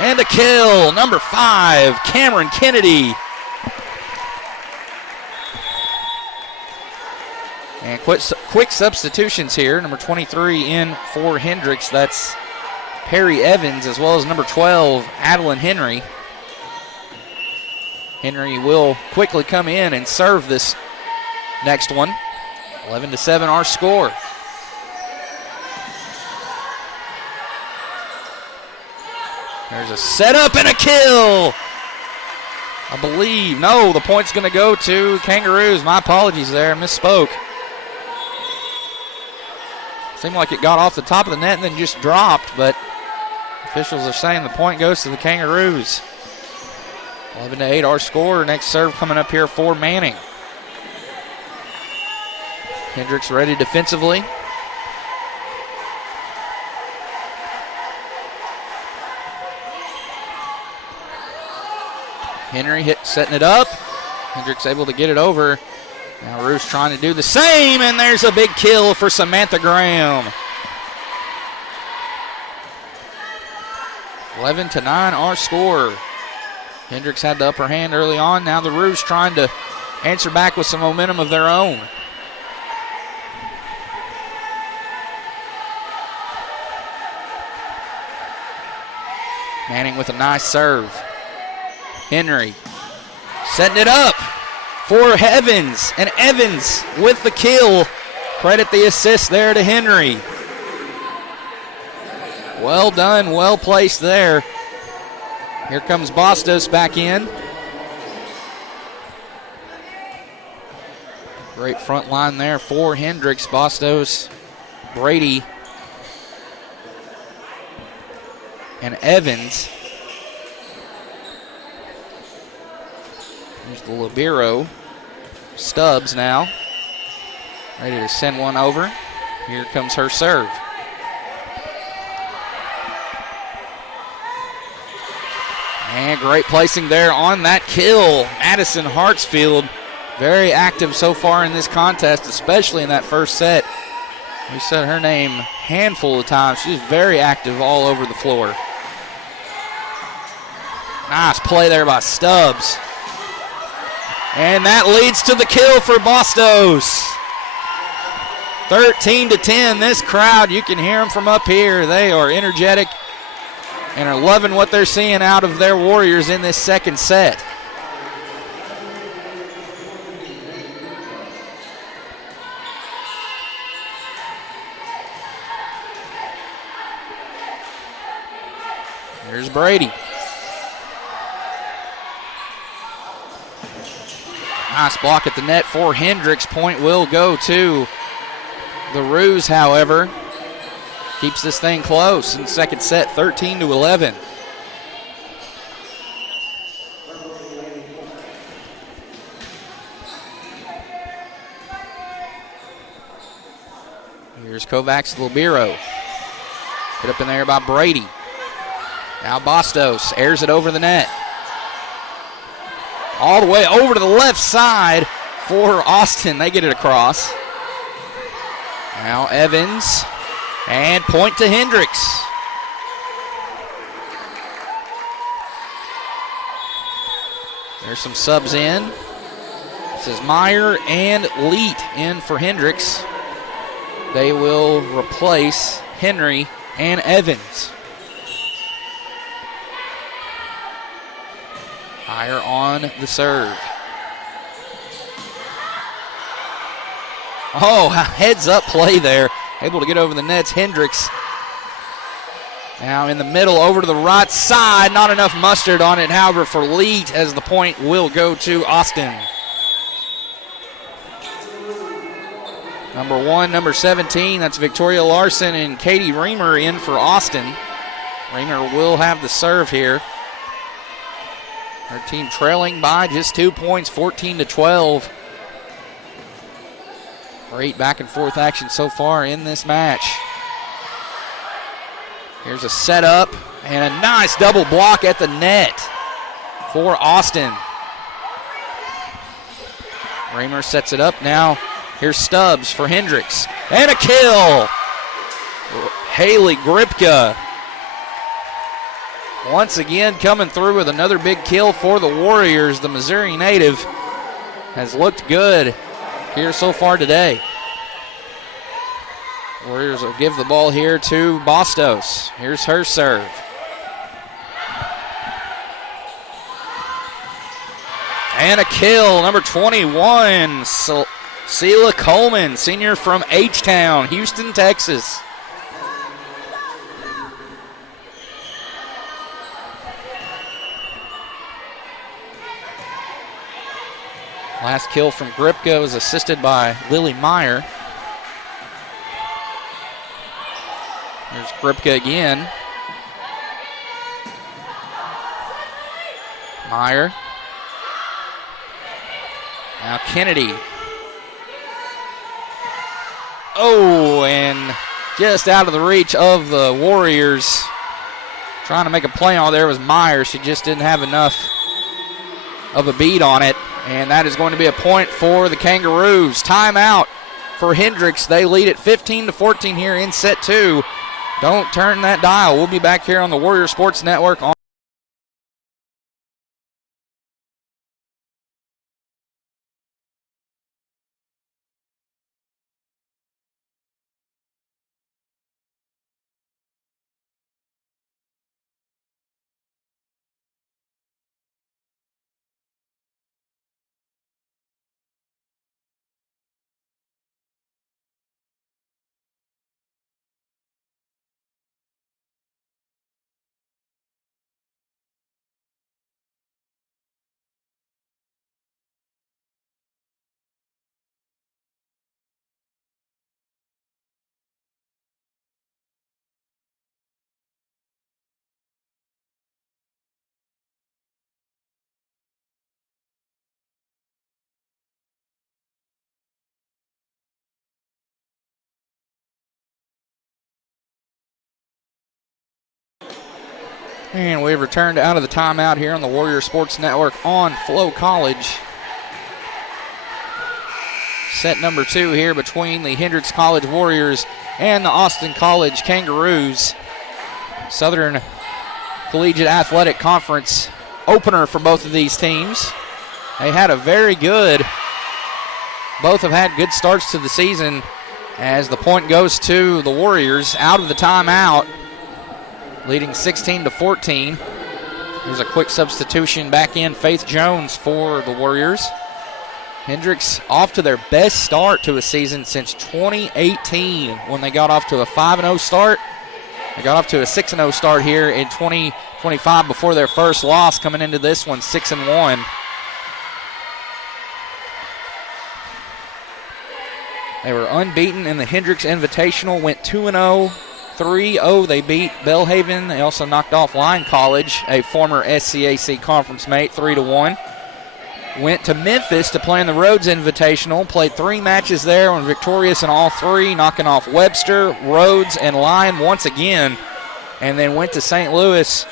And a kill, number 5, Cameron Kennedy. And quick substitutions here. Number 23 in for Hendrix. That's Perry Evans, as well as number 12, Adeline Henry. Henry will quickly come in and serve this next one. 11-7 our score. There's a setup and a kill. I believe. No, the point's going to go to Kangaroos. My apologies there. Misspoke. Seemed like it got off the top of the net and then just dropped, but officials are saying the point goes to the Kangaroos. 11-8 our score. Next serve coming up here for Manning. Hendrix ready defensively. Henry setting it up. Hendrix able to get it over. Now Roos trying to do the same, and there's a big kill for Samantha Graham. 11-9 our score. Hendrix had the upper hand early on. Now the Roos trying to answer back with some momentum of their own. Manning with a nice serve. Henry setting it up for Evans, and Evans with the kill. Credit the assist there to Henry. Well done, well placed there. Here comes Bastos back in. Great front line there for Hendrix. Bastos, Brady, and Evans. There's the libero. Stubbs now. Ready to send one over. Here comes her serve. And great placing there on that kill. Madison Hartsfield, very active so far in this contest, especially in that first set. We said her name a handful of times. She's very active all over the floor. Nice play there by Stubbs. And that leads to the kill for Bastos. 13-10, this crowd, you can hear them from up here. They are energetic and are loving what they're seeing out of their Warriors in this second set. Here's Brady. Nice block at the net for Hendrix. Point will go to The Roos, however, keeps this thing close in the second set, 13-11. Here's Kovacs Libero. Put up in there by Brady. Now Bastos airs it over the net. All the way over to the left side for Austin. They get it across. Now Evans. And point to Hendrix. There's some subs in. This is Meyer and Leet in for Hendrix. They will replace Henry and Evans. Meyer on the serve. Oh, heads up play there. Able to get over the nets. Hendrix now in the middle over to the right side. Not enough mustard on it, however, for Leet, as the point will go to Austin. Number 1, number 17, that's Victoria Larson and Katie Reamer in for Austin. Reamer will have the serve here. Her team trailing by just 2 points, 14-12. Great back and forth action so far in this match. Here's a setup and a nice double block at the net for Austin. Reamer sets it up now. Here's Stubbs for Hendrix. And a kill. Haley Gripka once again coming through with another big kill for the Warriors. The Missouri native has looked good here so far today. Warriors will give the ball here to Bastos. Here's her serve. And a kill, number 21, Sela Coleman, senior from H-Town, Houston, Texas. Last kill from Gripka was assisted by Lily Meyer. Here's Gripka again. Meyer. Now Kennedy. Oh, and just out of the reach of the Warriors. Trying to make a play on there was Meyer. She just didn't have enough of a beat on it. And that is going to be a point for the Kangaroos. Timeout for Hendrix. They lead at 15-14 here in set 2. Don't turn that dial. We'll be back here on the Warrior Sports Network on And we've returned out of the timeout here on the Warrior Sports Network on Flow College. Set number 2 here between the Hendrix College Warriors and the Austin College Kangaroos. Southern Collegiate Athletic Conference opener for both of these teams. They had a very good, both have had good starts to the season, as the point goes to the Warriors out of the timeout, leading 16-14. There's a quick substitution back in, Faith Jones for the Warriors. Hendrix off to their best start to a season since 2018 when they got off to a 5-0 start. They got off to a 6-0 start here in 2025 before their first loss, coming into this one 6-1. They were unbeaten in the Hendrix Invitational, went 2-0, 3-0. They beat Belhaven. They also knocked off Lyon College, a former SCAC conference mate, 3-1. Went to Memphis to play in the Rhodes Invitational, played 3 matches there, were victorious in all 3, knocking off Webster, Rhodes, and Lyon once again, and then went to St. Louis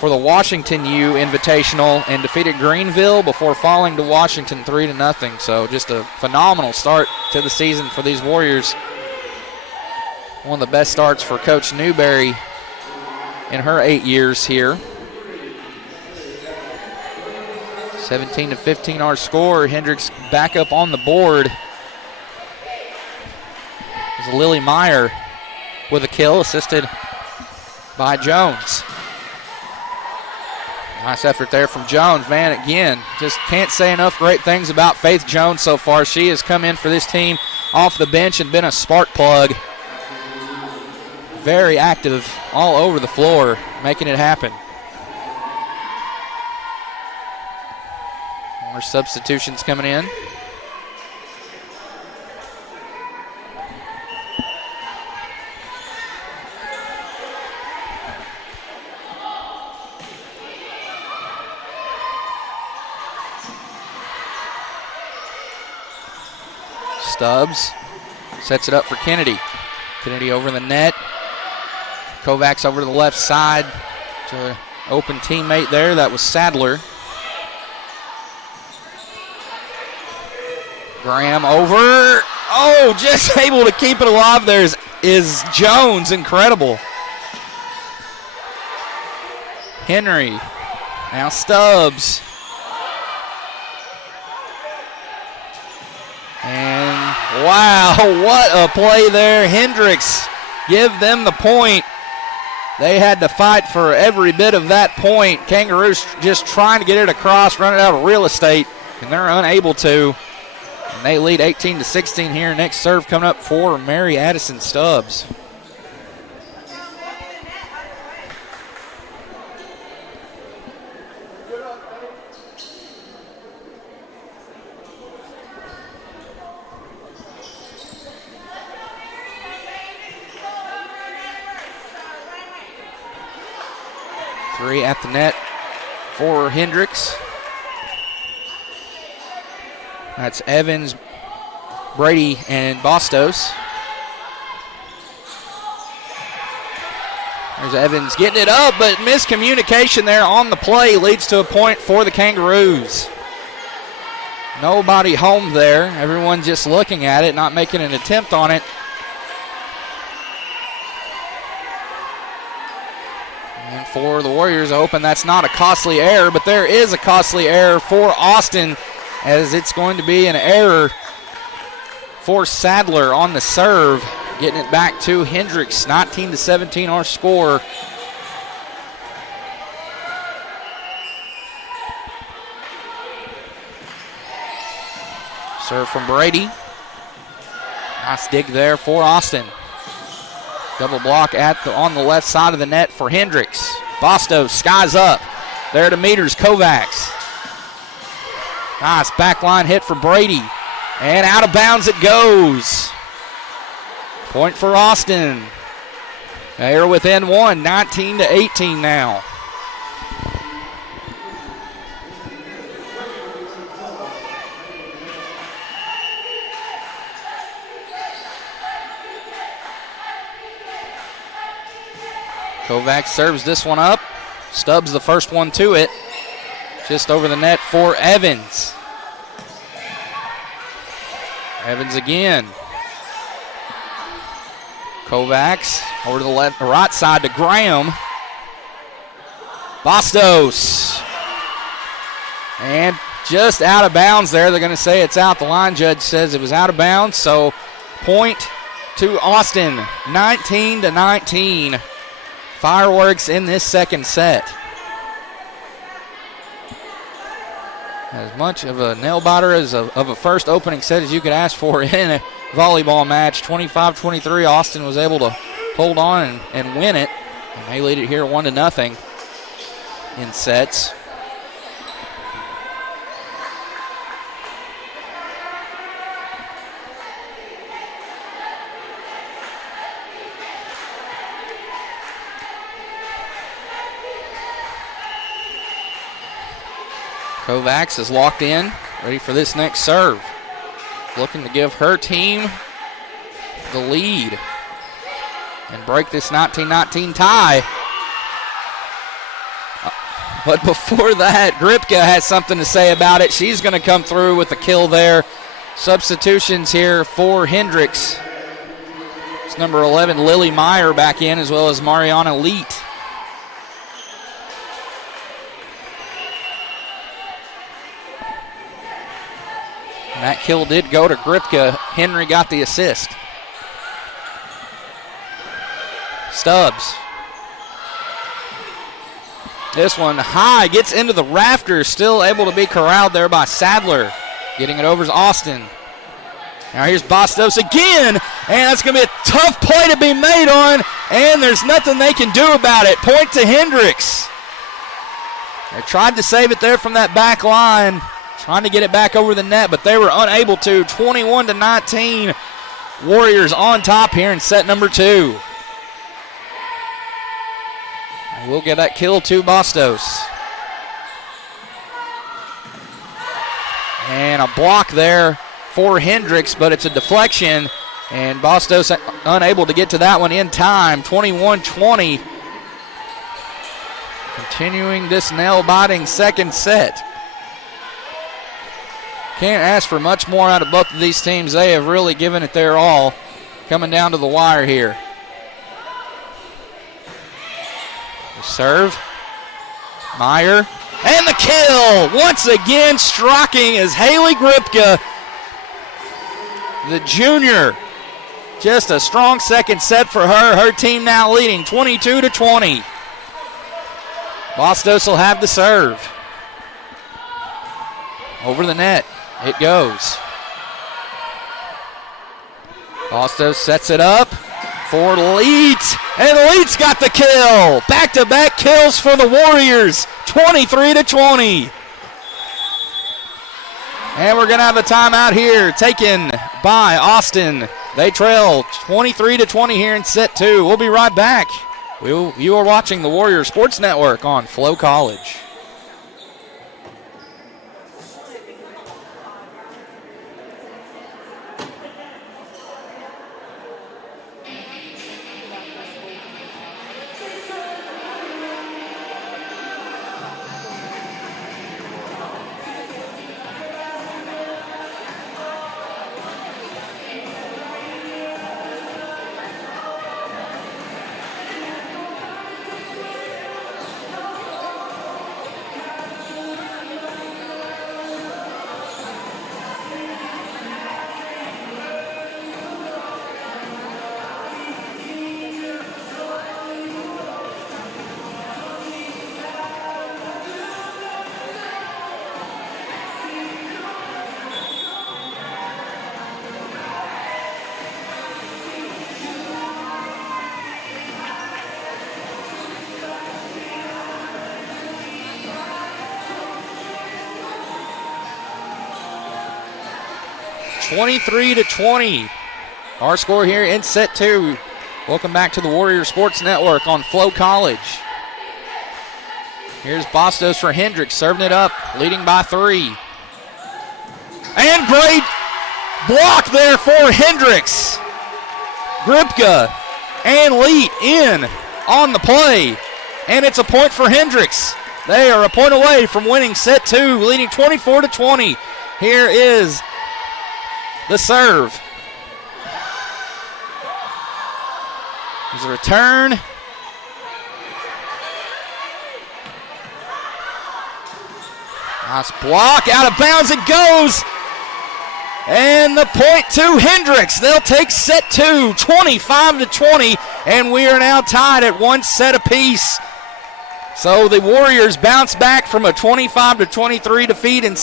for the Washington U Invitational and defeated Greenville before falling to Washington 3-0. So just a phenomenal start to the season for these Warriors. One of the best starts for Coach Newberry in her 8 years here. 17-15 our score. Hendrix back up on the board. It's Lily Meyer with a kill, assisted by Jones. Nice effort there from Jones. Man, again, just can't say enough great things about Faith Jones so far. She has come in for this team off the bench and been a spark plug. Very active all over the floor, making it happen. More substitutions coming in. Stubbs sets it up for Kennedy. Kennedy over the net. Kovacs over to the left side to an open teammate there. That was Sadler. Graham over. Oh, just able to keep it alive there is Jones. Incredible. Henry. Now Stubbs. And wow, what a play there. Hendrix give them the point. They had to fight for every bit of that point. Kangaroos just trying to get it across, run it out of real estate, and they're unable to. And they lead 18-16 here. Next serve coming up for Mary Addison Stubbs. Three at the net for Hendrix. That's Evans, Brady, and Bastos. There's Evans getting it up, but miscommunication there on the play leads to a point for the Kangaroos. Nobody home there. Everyone just looking at it, not making an attempt on it. And for the Warriors, I hope that's not a costly error, but there is a costly error for Austin, as it's going to be an error for Sadler on the serve, getting it back to Hendrix. 19-17 our score. Serve from Brady. Nice dig there for Austin. Double block on the left side of the net for Hendrix. Bastos skies up. There to meters, Kovacs. Nice backline hit for Brady. And out of bounds it goes. Point for Austin. They are within one, 19-18 now. Kovacs serves this one up. Stubbs the first one to it. Just over the net for Evans. Evans again. Kovacs over to the right side to Graham. Bastos. And just out of bounds there. They're going to say it's out. The line judge says it was out of bounds. So point to Austin. 19-19. Fireworks in this second set. As much of a nail biter of a first opening set as you could ask for in a volleyball match. 25-23, Austin was able to hold on and win it. And they lead it here 1-0 in sets. Kovacs is locked in, ready for this next serve. Looking to give her team the lead and break this 19-19 tie. But before that, Gripka has something to say about it. She's going to come through with the kill there. Substitutions here for Hendrix. It's number 11, Lily Meyer, back in, as well as Mariana Leet. And that kill did go to Gripka. Henry got the assist. Stubbs. This one high, gets into the rafters, still able to be corralled there by Sadler. Getting it over to Austin. Now here's Bastos again, and that's going to be a tough play to be made on, and there's nothing they can do about it. Point to Hendrix. They tried to save it there from that back line, trying to get it back over the net, but they were unable to. 21-19, Warriors on top here in set number 2. We'll get that kill to Bastos. And a block there for Hendrix, but it's a deflection, and Bastos unable to get to that one in time. 21-20. Continuing this nail-biting second set. Can't ask for much more out of both of these teams. They have really given it their all. Coming down to the wire here. Serve. Meyer. And the kill! Once again, striking is Haley Gripka, the junior. Just a strong second set for her. Her team now leading 22-20. Bastos will have the serve. Over the net. It goes. Bastos sets it up for Leet, and Leet's got the kill. Back-to-back kills for the Warriors, 23-20. And we're going to have a timeout here taken by Austin. They trail 23-20 here in set 2. We'll be right back. You are watching the Warrior Sports Network on Flo College. (23-20). Our score here in set 2. Welcome back to the Warrior Sports Network on Flo College. Here's Bastos for Hendrix, serving it up, leading by 3. And great block there for Hendrix. Gripka and Leet in on the play, and it's a point for Hendrix. They are a point away from winning set 2, leading 24-20. Here is the serve. There's a return. Nice block, out of bounds it goes. And the point to Hendrix. They'll take set 2, 25-20, and we are now tied at 1 set apiece. So the Warriors bounce back from a 25-23 defeat in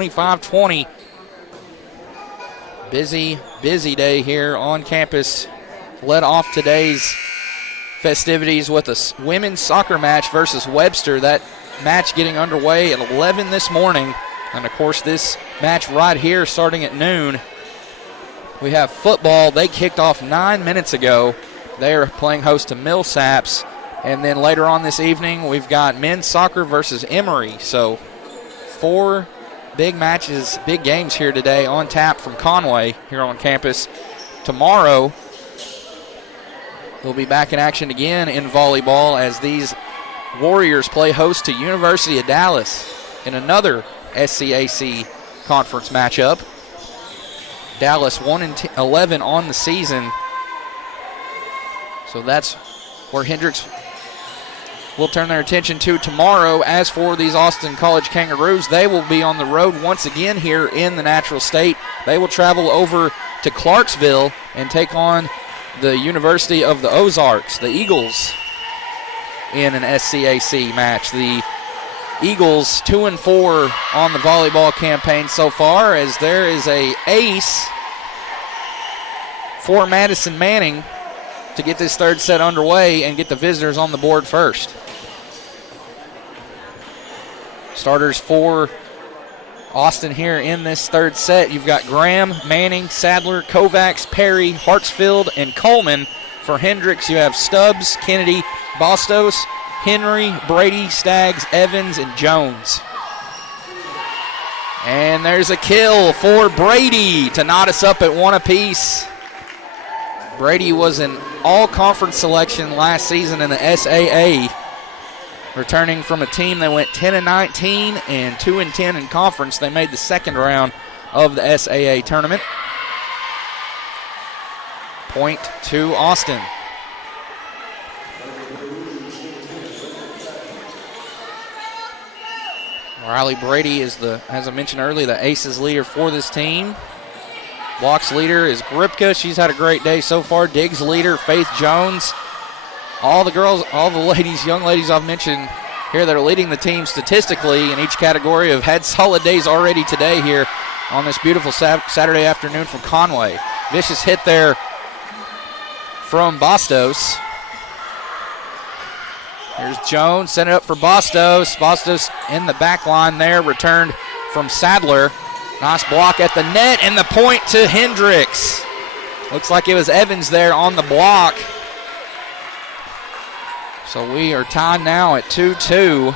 25-20. Busy day here on campus. Led off today's festivities with a women's soccer match versus Webster. That match getting underway at 11 this morning. And, of course, this match right here starting at noon. We have football. They kicked off 9 minutes ago. They are playing host to Millsaps. And then later on this evening, we've got men's soccer versus Emory. So 4 big matches, big games here today on tap from Conway here on campus. Tomorrow, we'll be back in action again in volleyball as these Warriors play host to University of Dallas in another SCAC conference matchup. Dallas 1-11 on the season. So that's where Hendrix will turn their attention to tomorrow. As for these Austin College Kangaroos, they will be on the road once again here in the Natural State. They will travel over to Clarksville and take on the University of the Ozarks, the Eagles, in an SCAC match. The Eagles 2-4 on the volleyball campaign so far, as there is a ace for Madison Manning to get this third set underway and get the visitors on the board first. Starters for Austin here in this third set. You've got Graham, Manning, Sadler, Kovacs, Perry, Hartsfield, and Coleman. For Hendrix, you have Stubbs, Kennedy, Bastos, Henry, Brady, Staggs, Evans, and Jones. And there's a kill for Brady to knot us up at 1 apiece. Brady was an all-conference selection last season in the SAA, returning from a team that went 10-19 and 2-10 in conference. They made the second round of the SAA tournament. Point to Austin. Riley Brady is as I mentioned earlier, the aces leader for this team. Blocks leader is Gripka. She's had a great day so far. Diggs leader, Faith Jones. All the girls, all the ladies, young ladies I've mentioned here that are leading the team statistically in each category have had solid days already today here on this beautiful Saturday afternoon from Conway. Vicious hit there from Bastos. Here's Jones, sent it up for Bastos. Bastos in the back line there, returned from Sadler. Nice block at the net, and the point to Hendrix. Looks like it was Evans there on the block. So we are tied now at 2-2.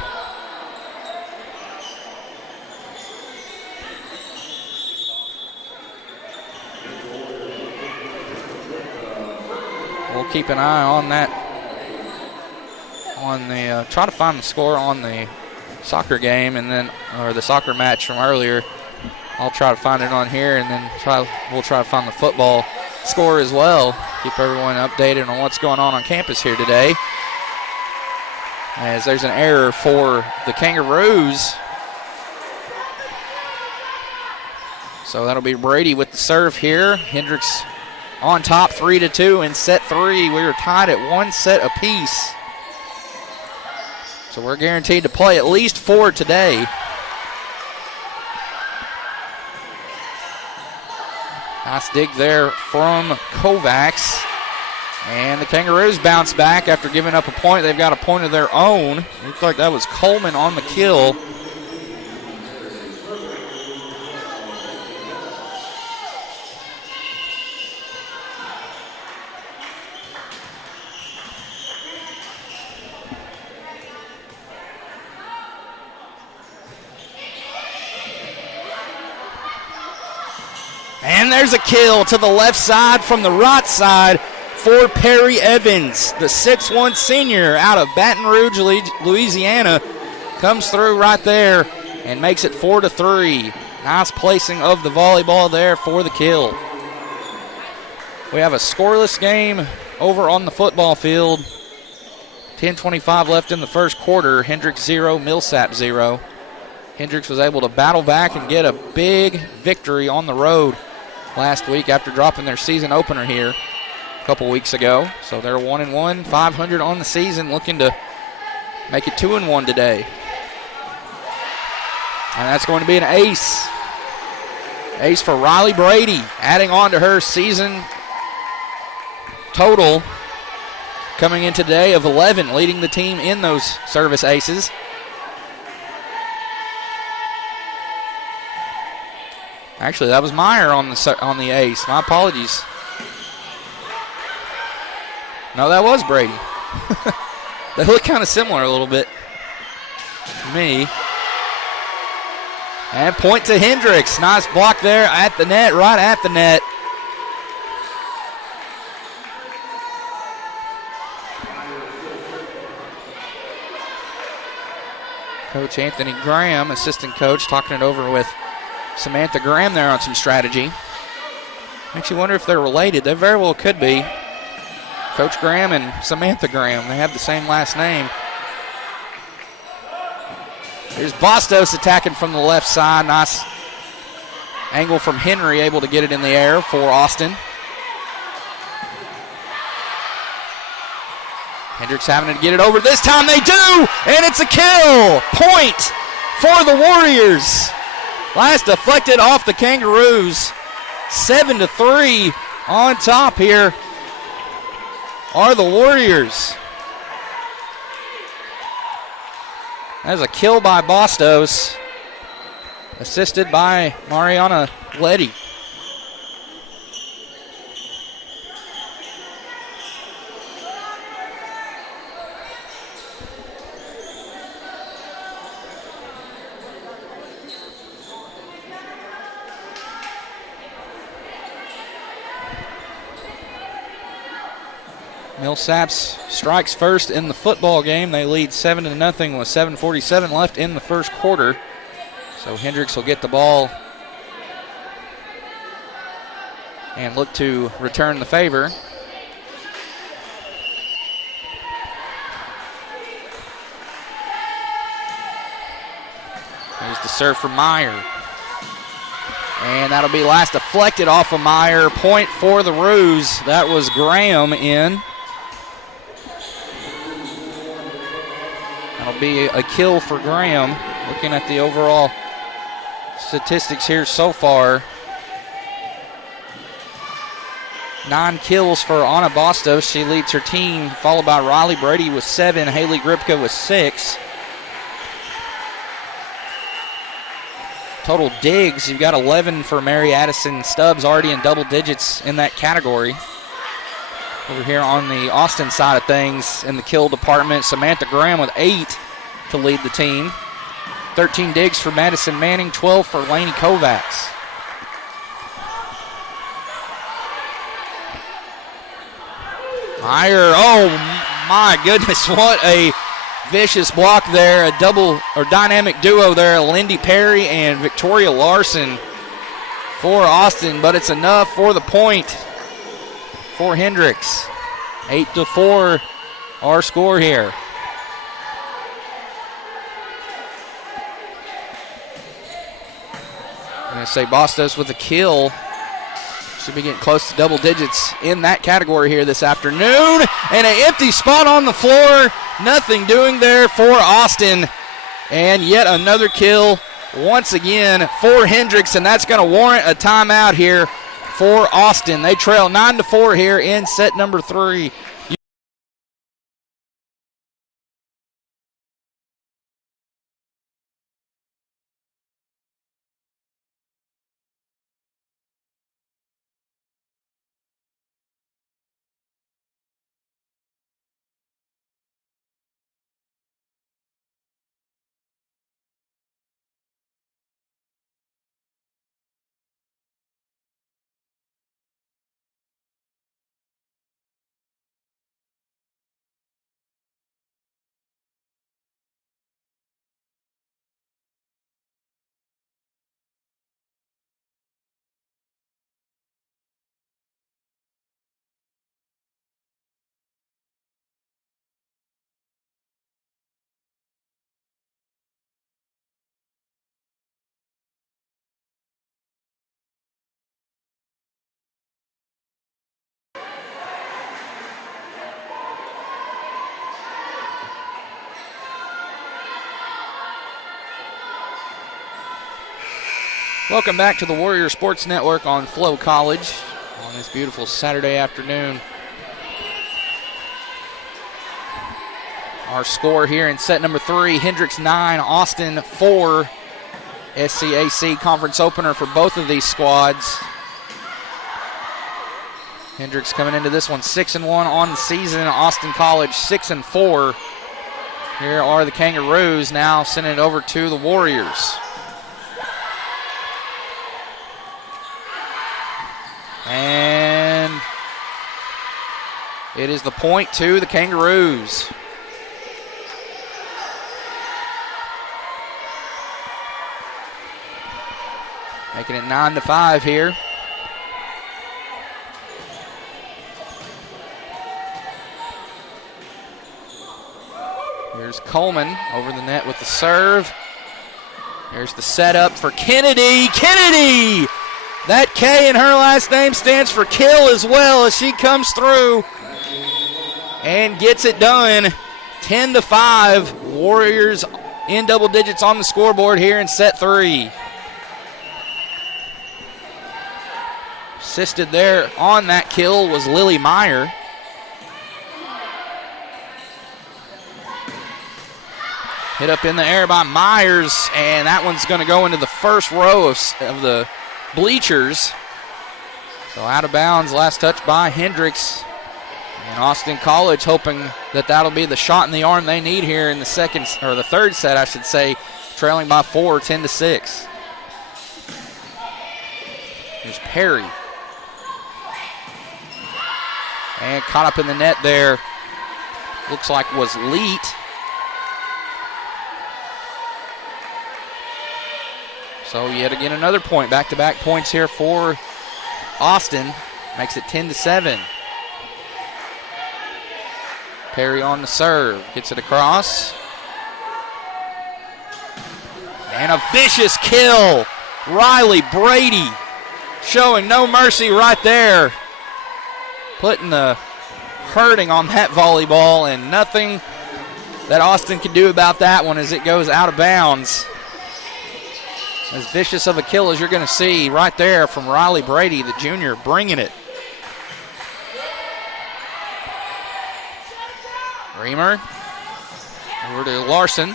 We'll keep an eye on that. Try to find the score on the soccer game or the soccer match from earlier. I'll try to find it on here, and then we'll try to find the football score as well. Keep everyone updated on what's going on campus here today. As there's an error for the Kangaroos. So that'll be Brady with the serve here. Hendrix on top 3-2 in set 3. We were tied at 1 set apiece. So we're guaranteed to play at least 4 today. Nice dig there from Kovacs. And the Kangaroos bounce back after giving up a point. They've got a point of their own. Looks like that was Coleman on the kill. And there's a kill to the left side from the right side for Perry Evans, the 6'1 senior out of Baton Rouge, Louisiana. Comes through right there and makes it 4-3. Nice placing of the volleyball there for the kill. We have a scoreless game over on the football field. 10:25 left in the first quarter. Hendrix 0, Millsap 0. Hendrix was able to battle back and get a big victory on the road last week after dropping their season opener here a couple weeks ago. So they're 1-1, 500 on the season, looking to make it 2-1 today. And that's going to be an ace Ace for Riley Brady, adding on to her season total coming in today of 11, leading the team in those service aces. Actually, that was Meyer on the ace. My apologies. No, that was Brady. They look kind of similar a little bit to me. And point to Hendrix. Nice block there at the net, right at the net. Coach Anthony Graham, assistant coach, talking it over with Samantha Graham there on some strategy. Makes you wonder if they're related. They very well could be. Coach Graham and Samantha Graham, they have the same last name. Here's Bastos attacking from the left side. Nice angle from Henry, able to get it in the air for Austin. Hendrix having to get it over. This time they do, and it's a kill. Point for the Warriors. Last deflected off the Kangaroos. 7-3 on top here are the Warriors. That is a kill by Bastos, assisted by Mariana Letty. Millsaps strikes first in the football game. They lead 7-0 with 7:47 left in the first quarter. So Hendrix will get the ball and look to return the favor. There's the serve for Meyer. And that'll be last deflected off of Meyer. Point for the Roos. That was Graham in. That'll be a kill for Graham. Looking at the overall statistics here so far. 9 kills for Anna Bastos. She leads her team, followed by Riley Brady with 7, Haley Gripka with 6. Total digs, you've got 11 for Mary Addison Stubbs, already in double digits in that category. Over here on the Austin side of things in the kill department, Samantha Graham with 8 to lead the team. 13 digs for Madison Manning, 12 for Lainey Kovacs. Meyer, oh my goodness, what a vicious block there. A double or dynamic duo there, Lindy Perry and Victoria Larson for Austin, but it's enough for the point for Hendrix. 8-4 our score here. I'm going to say Bastos with a kill. Should be getting close to double digits in that category here this afternoon. And an empty spot on the floor. Nothing doing there for Austin. And yet another kill once again for Hendrix, and that's going to warrant a timeout here for Austin. They trail 9-4 here in set number 3. Welcome back to the Warrior Sports Network on Flow College on this beautiful Saturday afternoon. Our score here in set number 3, Hendrix 9, Austin 4. SCAC conference opener for both of these squads. Hendrix coming into this one 6-1 on the season. Austin College 6-4. Here are the Kangaroos now sending it over to the Warriors. And it is the point to the Kangaroos. Making it 9-5 here. Here's Coleman over the net with the serve. Here's the setup for Kennedy. Kennedy! That K in her last name stands for kill as well as she comes through and gets it done. 10-5. Warriors in double digits on the scoreboard here in set 3. Assisted there on that kill was Lily Meyer. Hit up in the air by Myers, and that one's going to go into the first row of the bleachers. So out of bounds, last touch by Hendrix. And Austin College hoping that that'll be the shot in the arm they need here in the third set, I should say, trailing by 4, 10-6. Here's Perry. And caught up in the net there, looks like was Leet. So yet again another point, back-to-back points here for Austin. Makes it 10-7. Perry on the serve, gets it across. And a vicious kill. Riley Brady showing no mercy right there. Putting the hurting on that volleyball, and nothing that Austin can do about that one as it goes out of bounds. As vicious of a kill as you're going to see right there from Riley Brady, the junior, bringing it. Reamer over to Larson.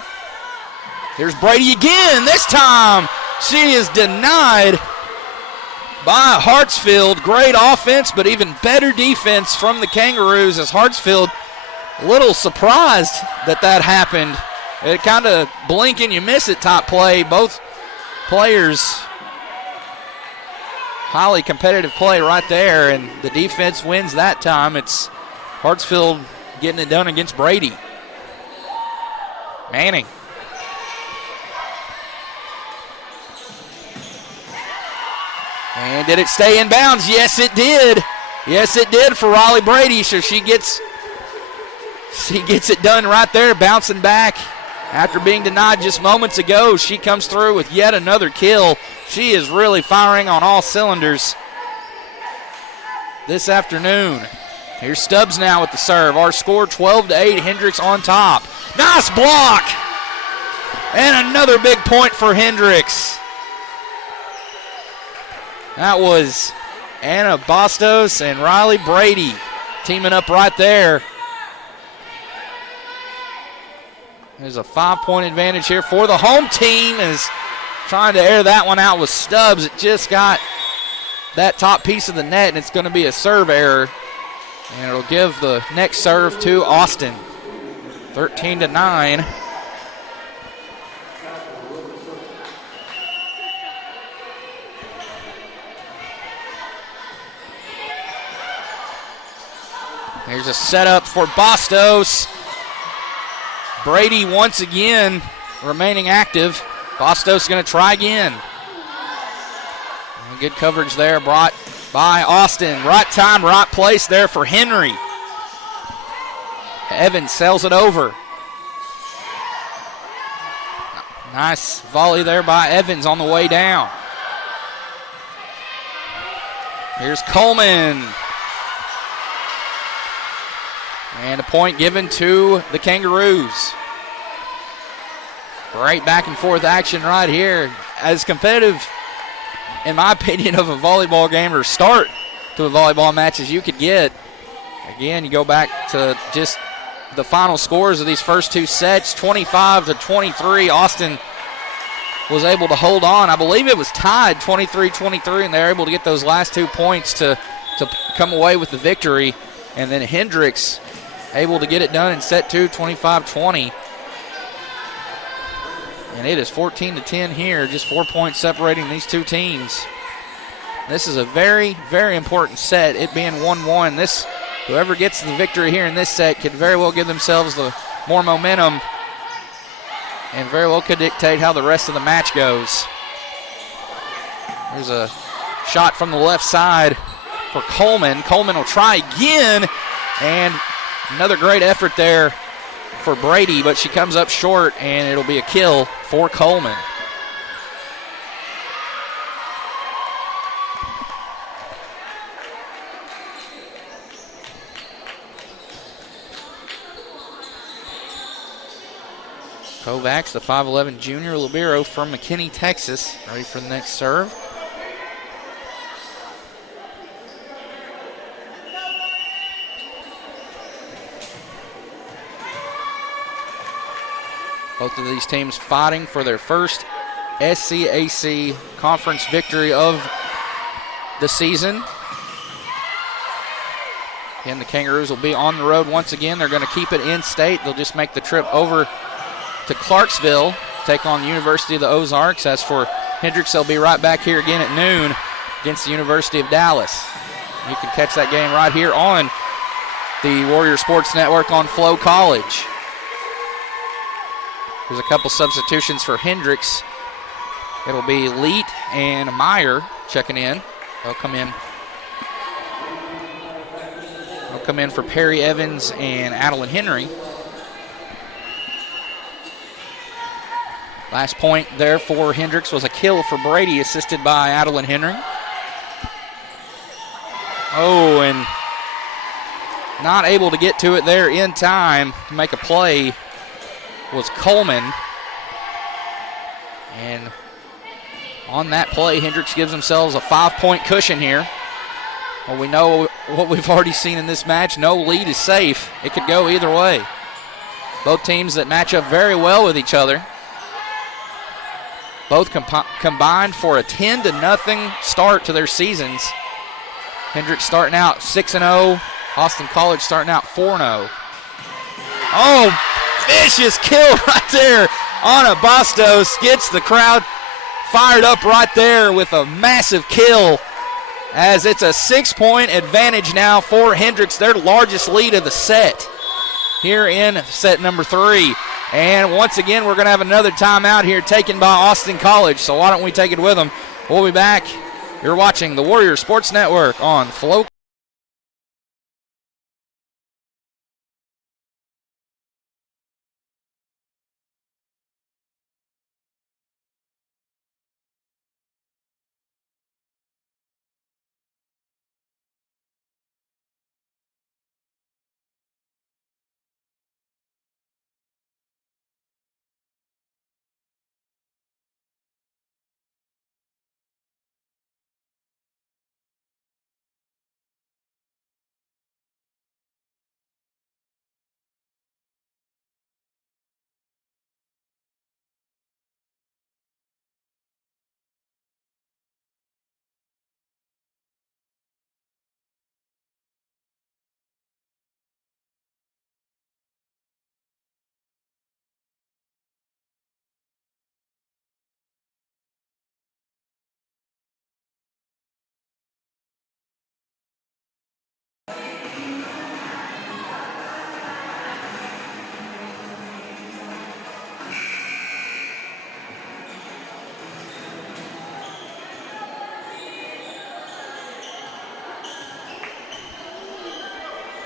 Here's Brady again. This time she is denied by Hartsfield. Great offense, but even better defense from the Kangaroos, as Hartsfield a little surprised that happened. It kind of blink and you miss it top play. Both players, highly competitive play right there, and the defense wins that time. It's Hartsfield getting it done against Brady. Manning. And did it stay in bounds? Yes, it did. Yes, it did for Riley Brady. So she gets it done right there, bouncing back. After being denied just moments ago, she comes through with yet another kill. She is really firing on all cylinders this afternoon. Here's Stubbs now with the serve. Our score 12-8, Hendrix on top. Nice block! And another big point for Hendrix. That was Anna Bastos and Riley Brady teaming up right there. There's a 5-point advantage here for the home team, as trying to air that one out with Stubbs. It just got that top piece of the net, and it's going to be a serve error. And it'll give the next serve to Austin. 13-9. Here's a setup for Bastos. Brady once again remaining active. Bastos going to try again. And good coverage there brought by Austin. Right time, right place there for Henry. Evans sails it over. Nice volley there by Evans on the way down. Here's Coleman. And a point given to the Kangaroos. Great back and forth action right here. As competitive in my opinion, of a volleyball game or start to a volleyball match as you could get. Again, you go back to just the final scores of these first two sets, 25-23. Austin was able to hold on. I believe it was tied 23-23, and they were able to get those last 2 points to come away with the victory. And then Hendrix able to get it done in set two, 25-20. And it is 14-10 here, just 4 points separating these two teams. This is a very, very important set, it being 1-1. Whoever gets the victory here in this set could very well give themselves the more momentum and very well could dictate how the rest of the match goes. There's a shot from the left side for Coleman. Coleman will try again, and another great effort there for Brady, but she comes up short, and it'll be a kill for Coleman. Kovacs, the 5'11 junior libero from McKinney, Texas, ready for the next serve. Both of these teams fighting for their first SCAC conference victory of the season. Again, the Kangaroos will be on the road once again. They're going to keep it in state. They'll just make the trip over to Clarksville, take on the University of the Ozarks. As for Hendrix, they'll be right back here again at noon against the University of Dallas. You can catch that game right here on the Warrior Sports Network on Flo College. There's a couple substitutions for Hendrix. It'll be Leet and Meyer checking in. They'll come in for Perry Evans and Adeline Henry. Last point there for Hendrix was a kill for Brady, assisted by Adeline Henry. Oh, and not able to get to it there in time to make a play was Coleman. And on that play, Hendrix gives themselves a 5-point cushion here. Well, we know what we've already seen in this match. No lead is safe. It could go either way. Both teams that match up very well with each other. Both combined for a 10-0 start to their seasons. Hendrix starting out 6-0. Austin College starting out 4-0. Oh, vicious kill right there. Anna Bastos gets the crowd fired up right there with a massive kill, as it's a 6-point advantage now for Hendrix, their largest lead of the set here in set number 3. And once again, we're going to have another timeout here taken by Austin College, so why don't we take it with them? We'll be back. You're watching the Warrior Sports Network on Flo.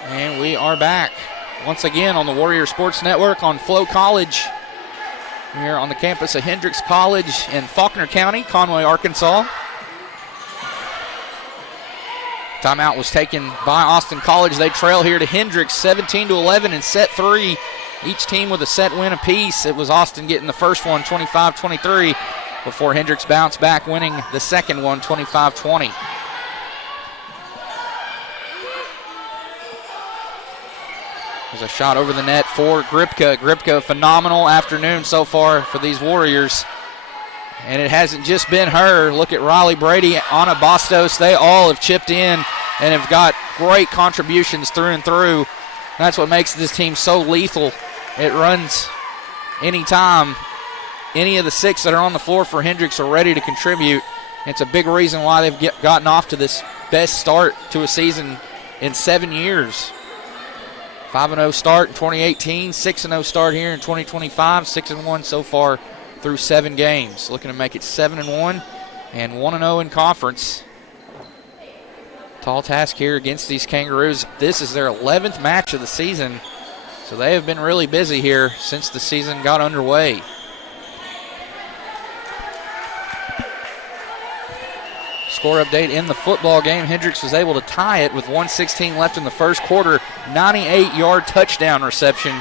And we are back once again on the Warrior Sports Network on Flo College here on the campus of Hendrix College in Faulkner County, Conway, Arkansas. Timeout was taken by Austin College. They trail here to Hendrix 17-11 in set 3. Each team with a set win apiece. It was Austin getting the first one, 25-23. before Hendrix bounced back, winning the second one 25-20. There's a shot over the net for Gripka. Gripka, phenomenal afternoon so far for these Warriors. And it hasn't just been her. Look at Riley Brady, Anna Bastos. They all have chipped in and have got great contributions through and through. That's what makes this team so lethal. It runs anytime. Any of the 6 that are on the floor for Hendrix are ready to contribute. It's a big reason why they've gotten off to this best start to a season in 7 years. 5-0 start in 2018, 6-0 start here in 2025, 6-1 so far through 7 games. Looking to make it 7-1 and 1-0 in conference. Tall task here against these Kangaroos. This is their 11th match of the season, so they have been really busy here since the season got underway. Score update in the football game. Hendrix was able to tie it with 1:16 left in the first quarter. 98-yard touchdown reception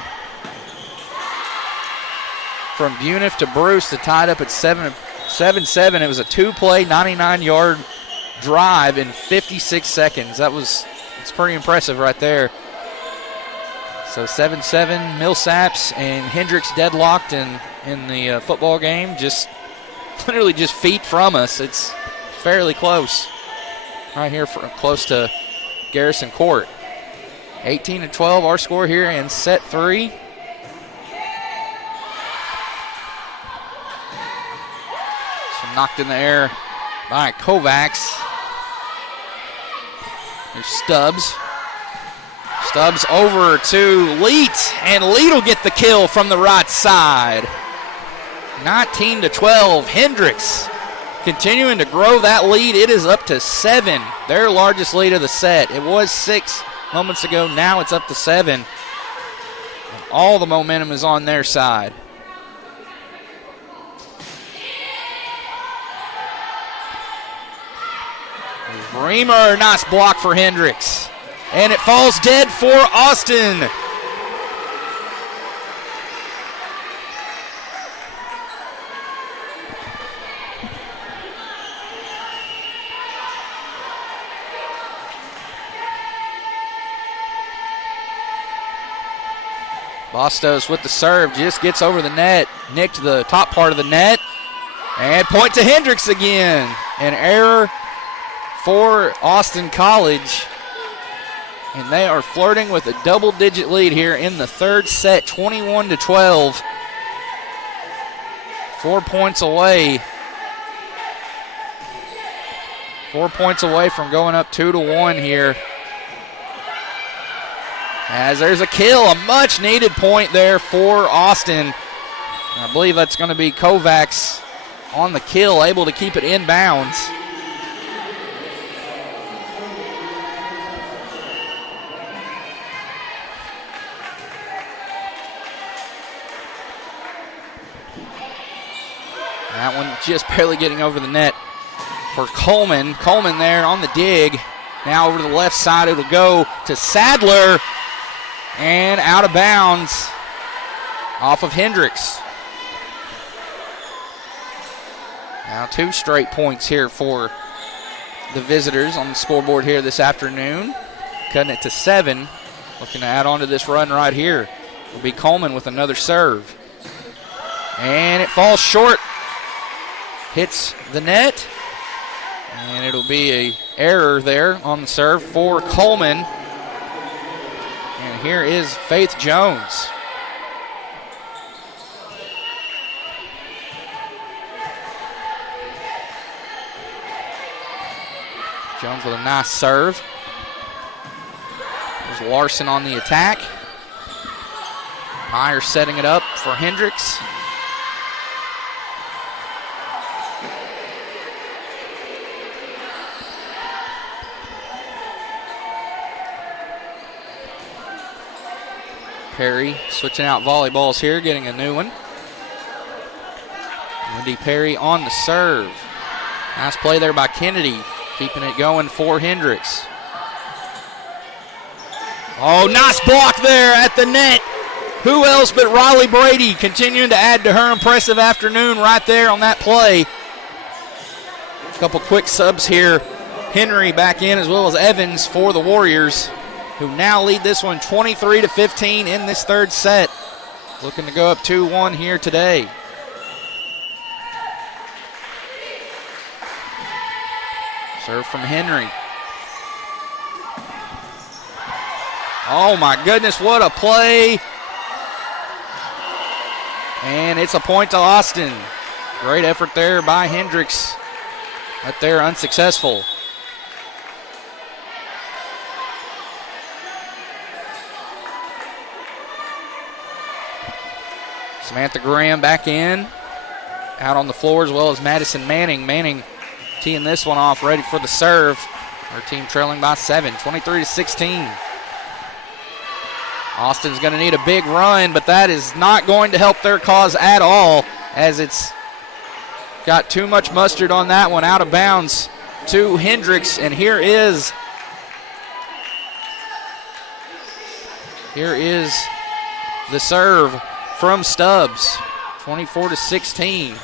from Buniff to Bruce to tie it up at 7-7. It was a 2-play, 99-yard drive in 56 seconds. It's pretty impressive right there. So 7-7, Millsaps and Hendrix deadlocked in the football game. Just literally just feet from us. It's fairly close. Right here close to Garrison Court. 18-12 our score here in set 3. So knocked in the air by Kovacs. Here's Stubbs. Stubbs over to Leet, and Leet will get the kill from the right side. 19-12, Hendrix continuing to grow that lead. It is up to 7, their largest lead of the set. It was 6 moments ago. Now it's up to 7. And all the momentum is on their side. Reamer, nice block for Hendrix. And it falls dead for Austin. Bastos with the serve, just gets over the net, nicked the top part of the net, and point to Hendrix again. An error for Austin College, and they are flirting with a double-digit lead here in the third set, 21-12. 4 points away. 4 points away from going up 2-1 here. As there's a kill, a much-needed point there for Austin. I believe that's going to be Kovacs on the kill, able to keep it inbounds. That one just barely getting over the net for Coleman. Coleman there on the dig. Now over to the left side, it'll go to Sadler. And out of bounds off of Hendrix. Now 2 straight points here for the visitors on the scoreboard here this afternoon. Cutting it to 7. Looking to add on to this run right here will be Coleman with another serve. And it falls short. Hits the net. And it'll be an error there on the serve for Coleman. And here is Faith Jones. Jones with a nice serve. There's Larson on the attack. Meyer setting it up for Hendrix. Perry switching out volleyballs here, getting a new one. Wendy Perry on the serve. Nice play there by Kennedy, keeping it going for Hendrix. Oh, nice block there at the net Who else but Riley Brady continuing to add to her impressive afternoon right there on that play. A couple quick subs here. Henry back in as well as Evans for the Warriors, who now lead this one 23-15 in this third set. Looking to go up 2-1 here today. Serve from Henry. Oh my goodness, what a play. And it's a point to Austin. Great effort there by Hendrix, but they're unsuccessful. Samantha Graham back in. Out on the floor as well as Madison Manning. Manning teeing this one off, ready for the serve. Our team trailing by 7, 23-16. Austin's going to need a big run, but that is not going to help their cause at all, as it's got too much mustard on that one. Out of bounds to Hendrix, and here is the serve from Stubbs, 24-16.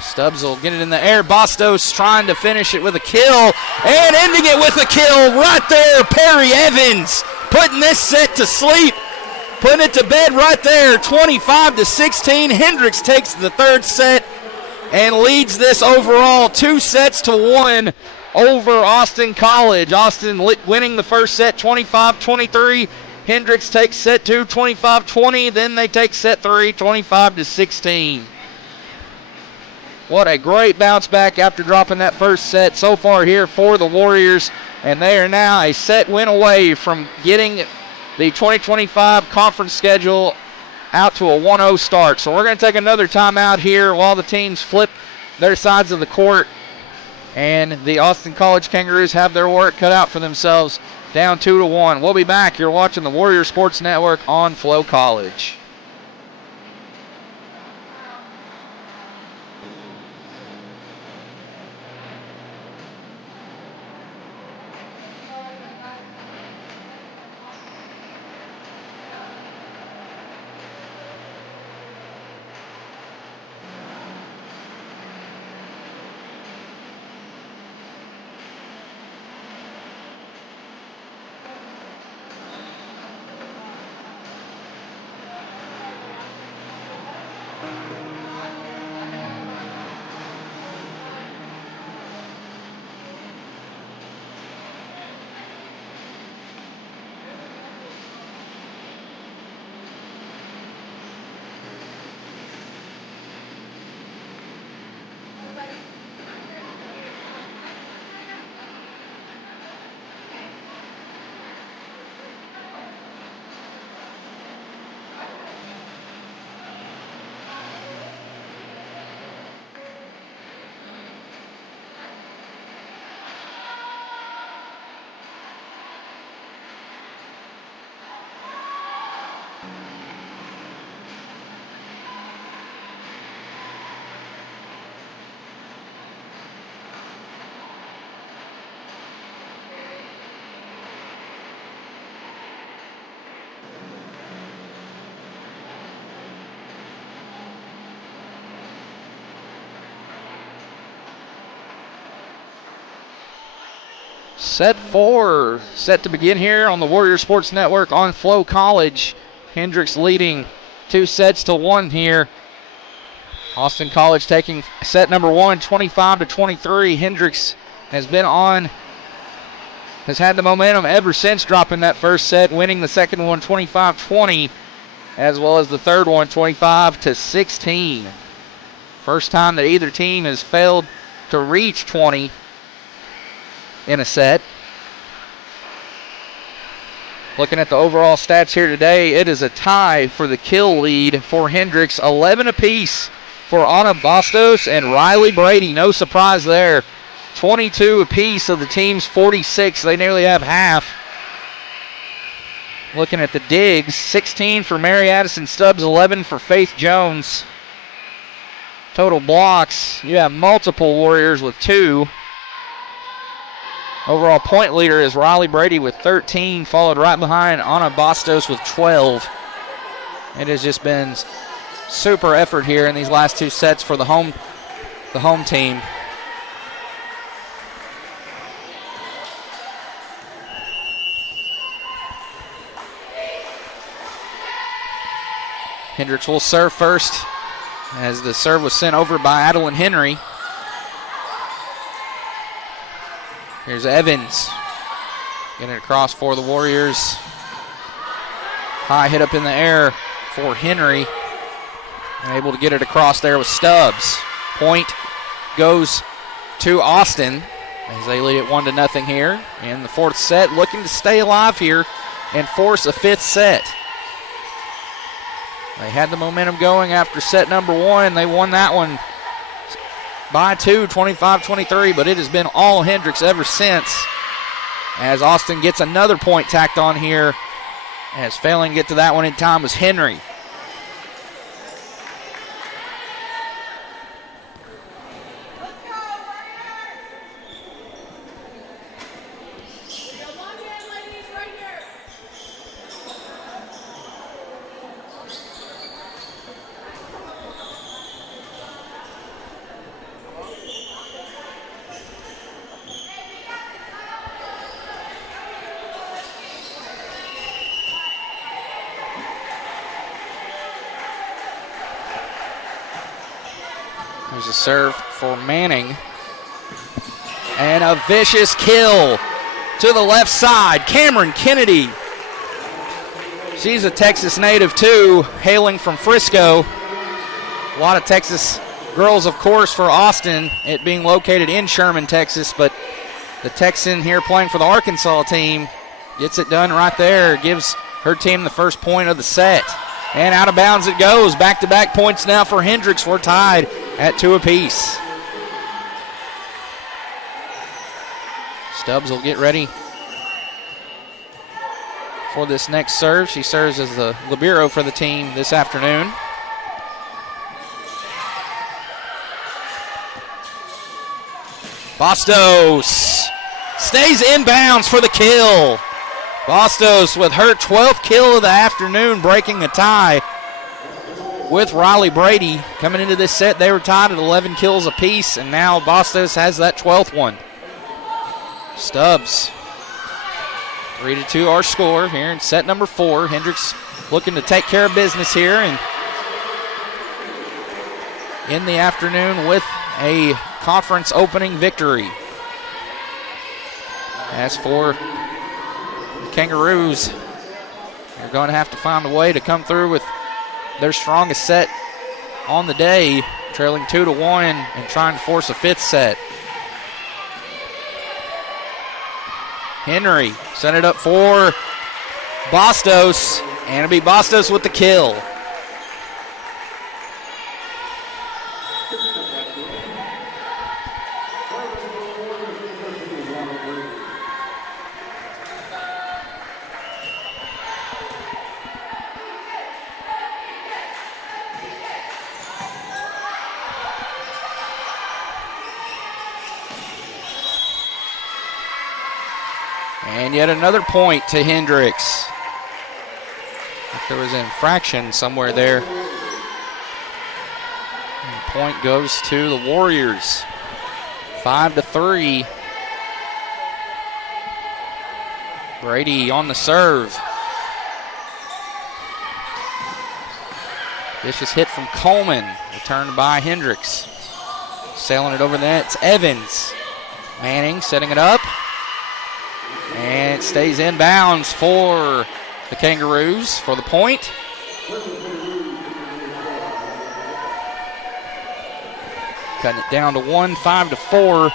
Stubbs will get it in the air. Bastos trying to finish it with a kill, and ending it with a kill right there. Perry Evans putting this set to sleep, putting it to bed right there, 25-16. Hendrix takes the third set and leads this overall 2-1 over Austin College. Austin winning the first set 25-23. Hendrix takes set 2, 25-20. Then they take set 3, 25-16. What a great bounce back after dropping that first set so far here for the Warriors. And they are now a set win away from getting the 2025 conference schedule out to a 1-0 start. So we're going to take another timeout here while the teams flip their sides of the court. And the Austin College Kangaroos have their work cut out for themselves, down 2-1. We'll be back. You're watching the Warrior Sports Network on Flow College. Set 4 set to begin here on the Warrior Sports Network on Flow College. Hendrix leading 2-1 here. Austin College taking set number 1, 25-23. Hendrix has had the momentum ever since dropping that first set, winning the second one 25-20, as well as the third one 25-16. First time that either team has failed to reach 20 in a set. Looking at the overall stats here today, it is a tie for the kill lead for Hendrix. 11 apiece for Anna Bastos and Riley Brady. No surprise there. 22 apiece of the team's 46. They nearly have half. Looking at the digs, 16 for Mary Addison Stubbs, 11 for Faith Jones. Total blocks, you have multiple Warriors with 2. Overall point leader is Riley Brady with 13, followed right behind Anna Bastos with 12. It has just been super effort here in these last two sets for the home team. Hendrix will serve first as the serve was sent over by Adeline Henry. Here's Evans getting it across for the Warriors. High hit up in the air for Henry. And able to get it across there with Stubbs. Point goes to Austin as they lead it 1-0 here in the fourth set, looking to stay alive here and force a fifth set. They had the momentum going after set number one. They won that one by 2, 25-23, but it has been all Hendrix ever since as Austin gets another point tacked on here, as failing to get to that one in time was Henry. There's a serve for Manning. And a vicious kill to the left side. Cameron Kennedy. She's a Texas native too, hailing from Frisco. A lot of Texas girls, of course, for Austin, it being located in Sherman, Texas. But the Texan here playing for the Arkansas team gets it done right there. Gives her team the first point of the set. And out of bounds it goes. Back-to-back points now for Hendrix. We're tied at 2 apiece. Stubbs will get ready for this next serve. She serves as the libero for the team this afternoon. Bastos stays inbounds for the kill. Bastos with her 12th kill of the afternoon, breaking the tie with Riley Brady. Coming into this set, they were tied at 11 kills apiece, and now Bastos has that 12th one. Stubbs, 3-2 our score here in set number 4. Hendrix looking to take care of business here and in the afternoon with a conference opening victory. As for the Kangaroos, they're going to have to find a way to come through with their strongest set on the day, trailing 2-1 and trying to force a fifth set. Henry set it up for Bastos, and it'll be Bastos with the kill. And yet another point to Hendrix. There was an infraction somewhere there. And the point goes to the Warriors. 5-3. Brady on the serve. Vicious hit from Coleman. Returned by Hendrix. Sailing it over the net. It's Evans. Manning setting it up. And it stays inbounds for the Kangaroos for the point. Cutting it down to 1, 5-4.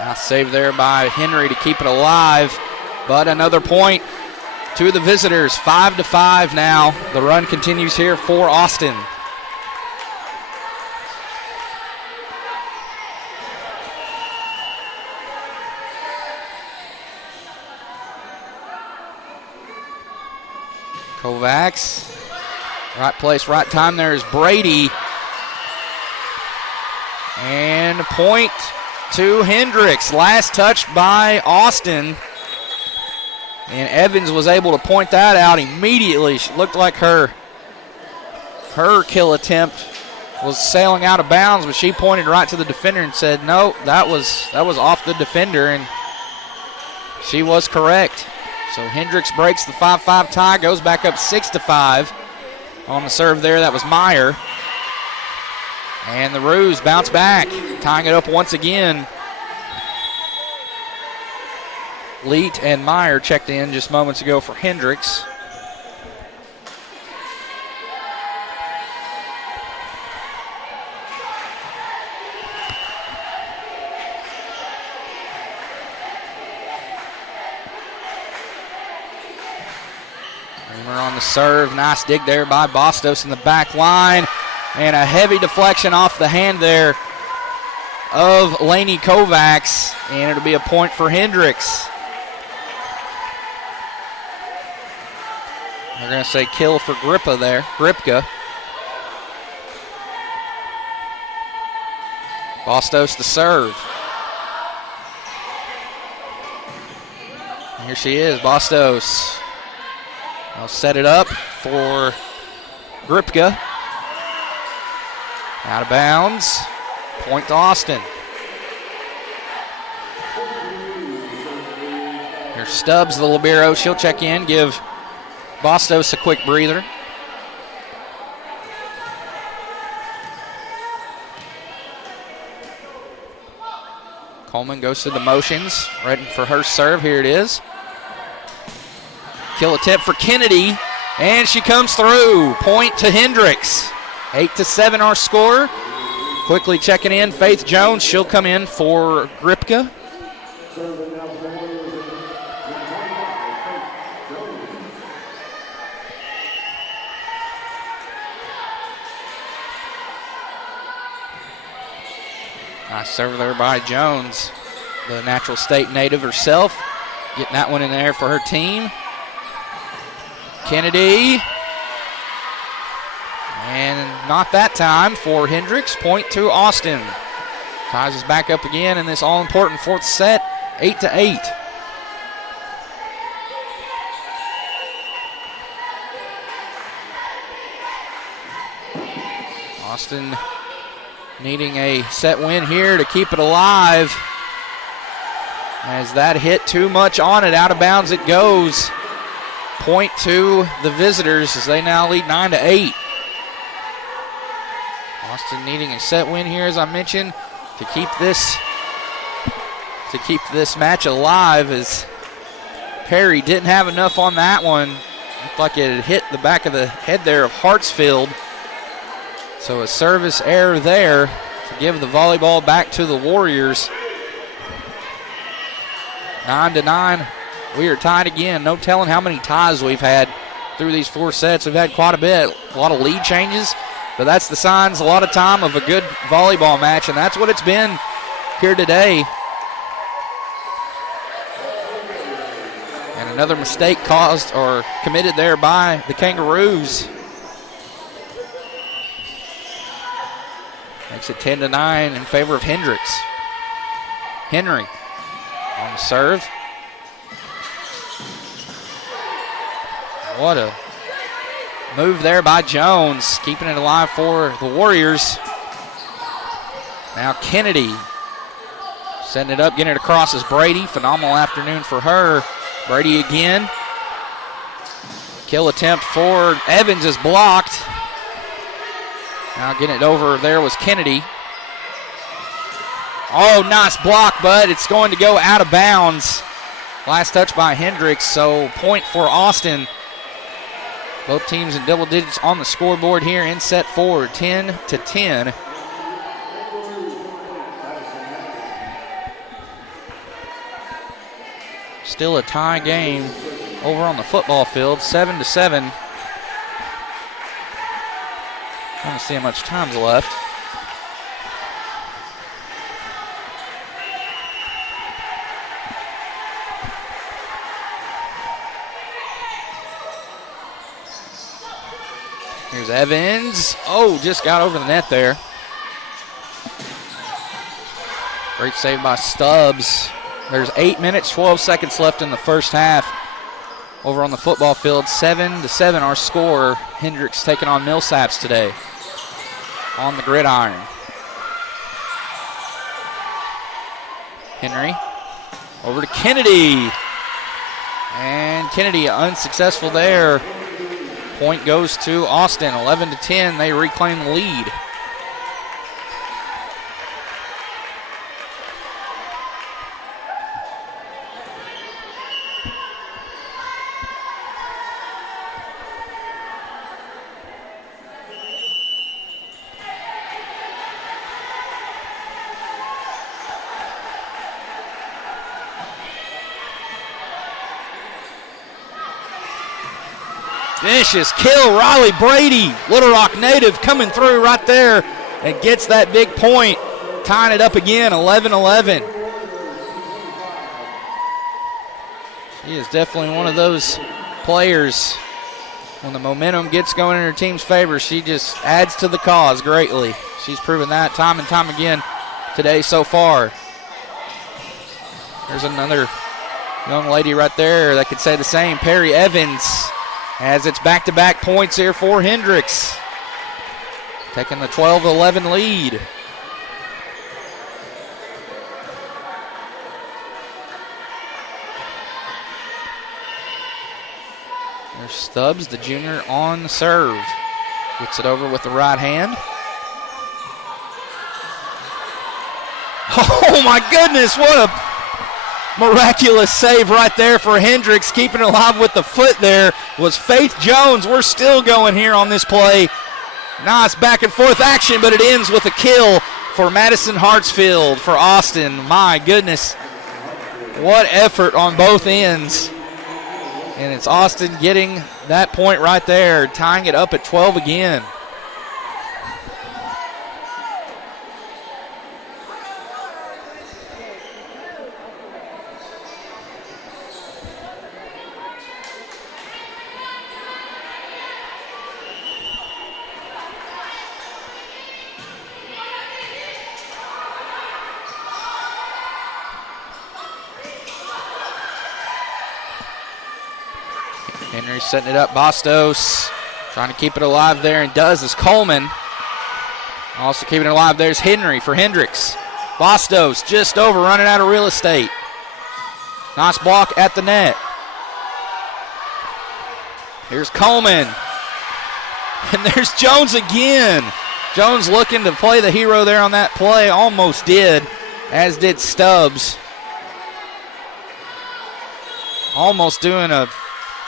Now saved there by Henry to keep it alive, but another point to the visitors. 5-5 now. The run continues here for Austin. Kovacs. Right place, right time. There's Brady. And a point to Hendrix. Last touch by Austin. And Evans was able to point that out immediately. She looked like her kill attempt was sailing out of bounds, but she pointed right to the defender and said, no, that was off the defender, and she was correct. So Hendrix breaks the 5-5 tie, goes back up 6-5. On the serve there, that was Meyer. And the Roos bounce back, tying it up once again. Leet and Meyer checked in just moments ago for Hendrix. On the serve, nice dig there by Bastos in the back line, and a heavy deflection off the hand there of Lainey Kovacs, and it'll be a point for Hendrix. They're going to say kill for Gripka there, Gripka. Bastos the serve. And here she is, Bastos. I'll set it up for Gripka. Out of bounds. Point to Austin. Here's Stubbs, the libero. She'll check in, give Bastos a quick breather. Coleman goes through the motions, ready for her serve. Here it is. Kill attempt for Kennedy, and she comes through. Point to Hendrix. 8-7 our score. Quickly checking in, Faith Jones. She'll come in for Gripka. Nice serve there by Jones, the Natural State native herself. Getting that one in there for her team. Kennedy. And not that time for Hendrix. Point to Austin. Ties us back up again in this all-important fourth set, 8-8. Austin needing a set win here to keep it alive. As that hit too much on it, out of bounds it goes. Point to the visitors as they now lead 9-8. Austin needing a set win here, as I mentioned, to keep this match alive, as Perry didn't have enough on that one. Looked like it had hit the back of the head there of Hartsfield. So a service error there to give the volleyball back to the Warriors. 9-9. We are tied again. No telling how many ties we've had through these four sets. We've had quite a bit. A lot of lead changes, but that's the signs a lot of time of a good volleyball match, and that's what it's been here today. And another mistake caused or committed there by the Kangaroos. Makes it 10-9 in favor of Hendrix. Henry on the serve. What a move there by Jones, keeping it alive for the Warriors. Now Kennedy setting it up, getting it across as Brady. Phenomenal afternoon for her. Brady again. Kill attempt for Evans is blocked. Now getting it over there was Kennedy. Oh, nice block, but it's going to go out of bounds. Last touch by Hendrix, so point for Austin. Both teams in double digits on the scoreboard here in set 4, 10-10. Still a tie game over on the football field, 7-7. I don't see how much time's left. Here's Evans. Oh, just got over the net there. Great save by Stubbs. There's 8 minutes, 12 seconds left in the first half. Over on the football field, 7-7 our score. Hendrix taking on Millsaps today on the gridiron. Henry over to Kennedy. And Kennedy unsuccessful there. Point goes to Austin, 11-10. They reclaim the lead. Vicious kill, Riley Brady, Little Rock native coming through right there and gets that big point, tying it up again, 11-11. She is definitely one of those players, when the momentum gets going in her team's favor, she just adds to the cause greatly. She's proven that time and time again today so far. There's another young lady right there that could say the same, Perry Evans. As it's back-to-back points here for Hendrix. Taking the 12-11 lead. There's Stubbs, the junior, on the serve. Gets it over with the right hand. Oh my goodness, what a miraculous save right there for Hendrix. Keeping it alive with the foot there was Faith Jones. We're still going here on this play. Nice back and forth action, but it ends with a kill for Madison Hartsfield for Austin. My goodness, what effort on both ends. And it's Austin getting that point right there, tying it up at 12 again. Henry setting it up. Bastos trying to keep it alive there, and does as Coleman. Also keeping it alive there's Henry for Hendrix. Bastos just over, running out of real estate. Nice block at the net. Here's Coleman. And there's Jones again. Jones looking to play the hero there on that play. Almost did, as did Stubbs. Almost doing a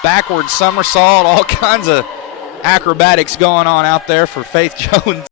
backward somersault, all kinds of acrobatics going on out there for Faith Jones.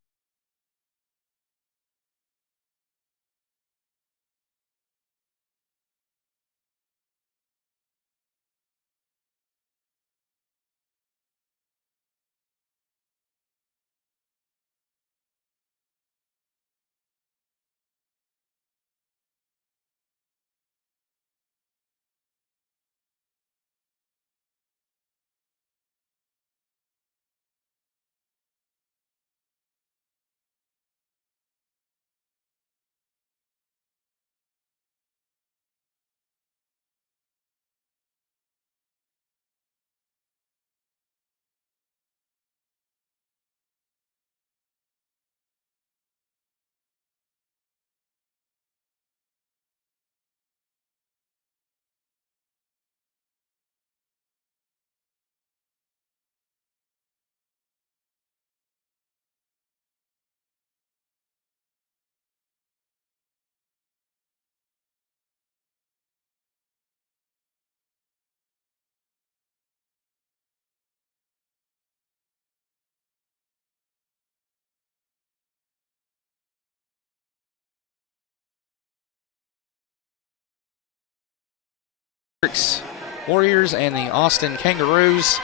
Warriors and the Austin Kangaroos.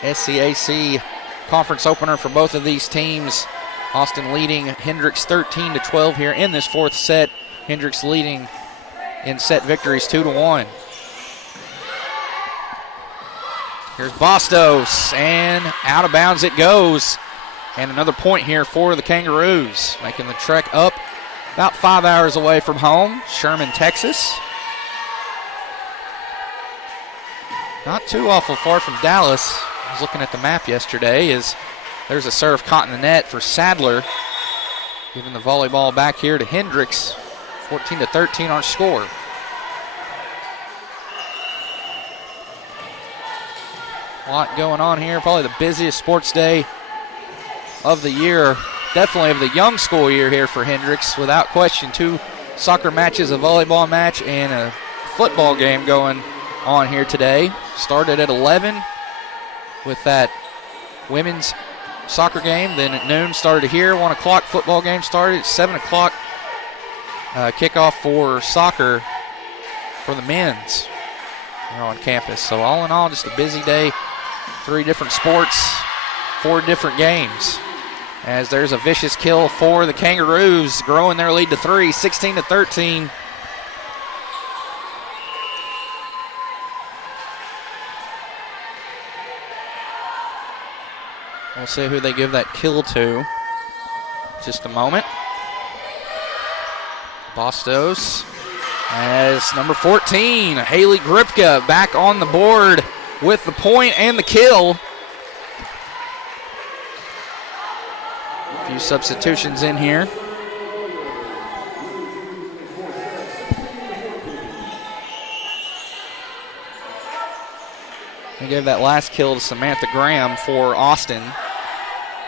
SCAC conference opener for both of these teams. Austin leading Hendrix 13-12 here in this fourth set. Hendrix leading in set victories 2-1. Here's Bastos, and out of bounds it goes. And another point here for the Kangaroos, making the trek up about 5 hours away from home, Sherman, Texas. Not too awful far from Dallas. I was looking at the map yesterday. There's a serve caught in the net for Sadler. Giving the volleyball back here to Hendrix. 14-13 our score. A lot going on here. Probably the busiest sports day of the year. Definitely of the young school year here for Hendrix. Without question, 2 soccer matches, a volleyball match, and a football game going on here today. Started at 11 with that women's soccer game. Then at noon started here. 1 o'clock football game started. 7 o'clock kickoff for soccer for the men's here on campus. So all in all, just a busy day. 3 different sports, 4 different games. As there's a vicious kill for the Kangaroos, growing their lead to 3, 16-13. We'll see who they give that kill to. Just a moment. Bastos as number 14, Haley Gripka, back on the board with the point and the kill. A few substitutions in here. They gave that last kill to Samantha Graham for Austin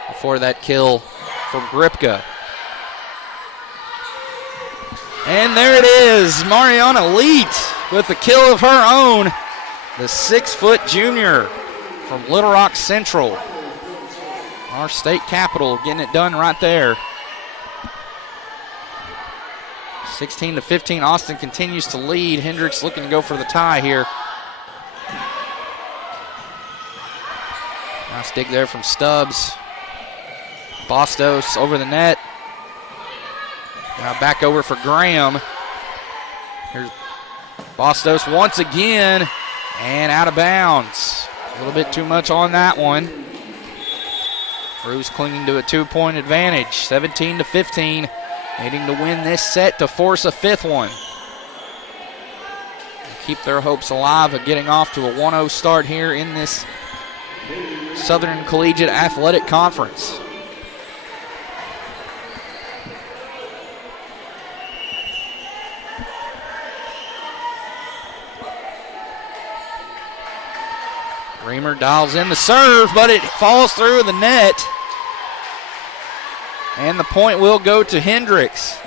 before that kill for Gripka. And there it is, Mariana Leet with the kill of her own. The 6-foot junior from Little Rock Central. Our state capital getting it done right there. 16-15, Austin continues to lead. Hendrix looking to go for the tie here. Nice dig there from Stubbs. Bastos over the net. Now back over for Graham. Here's Bastos once again, and out of bounds. A little bit too much on that one. Roos clinging to a 2-point advantage, 17-15, needing to win this set to force a 5th one. Keep their hopes alive of getting off to a 1-0 start here in this Southern Collegiate Athletic Conference. Reamer dials in the serve, but it falls through the net. And the point will go to Hendrix.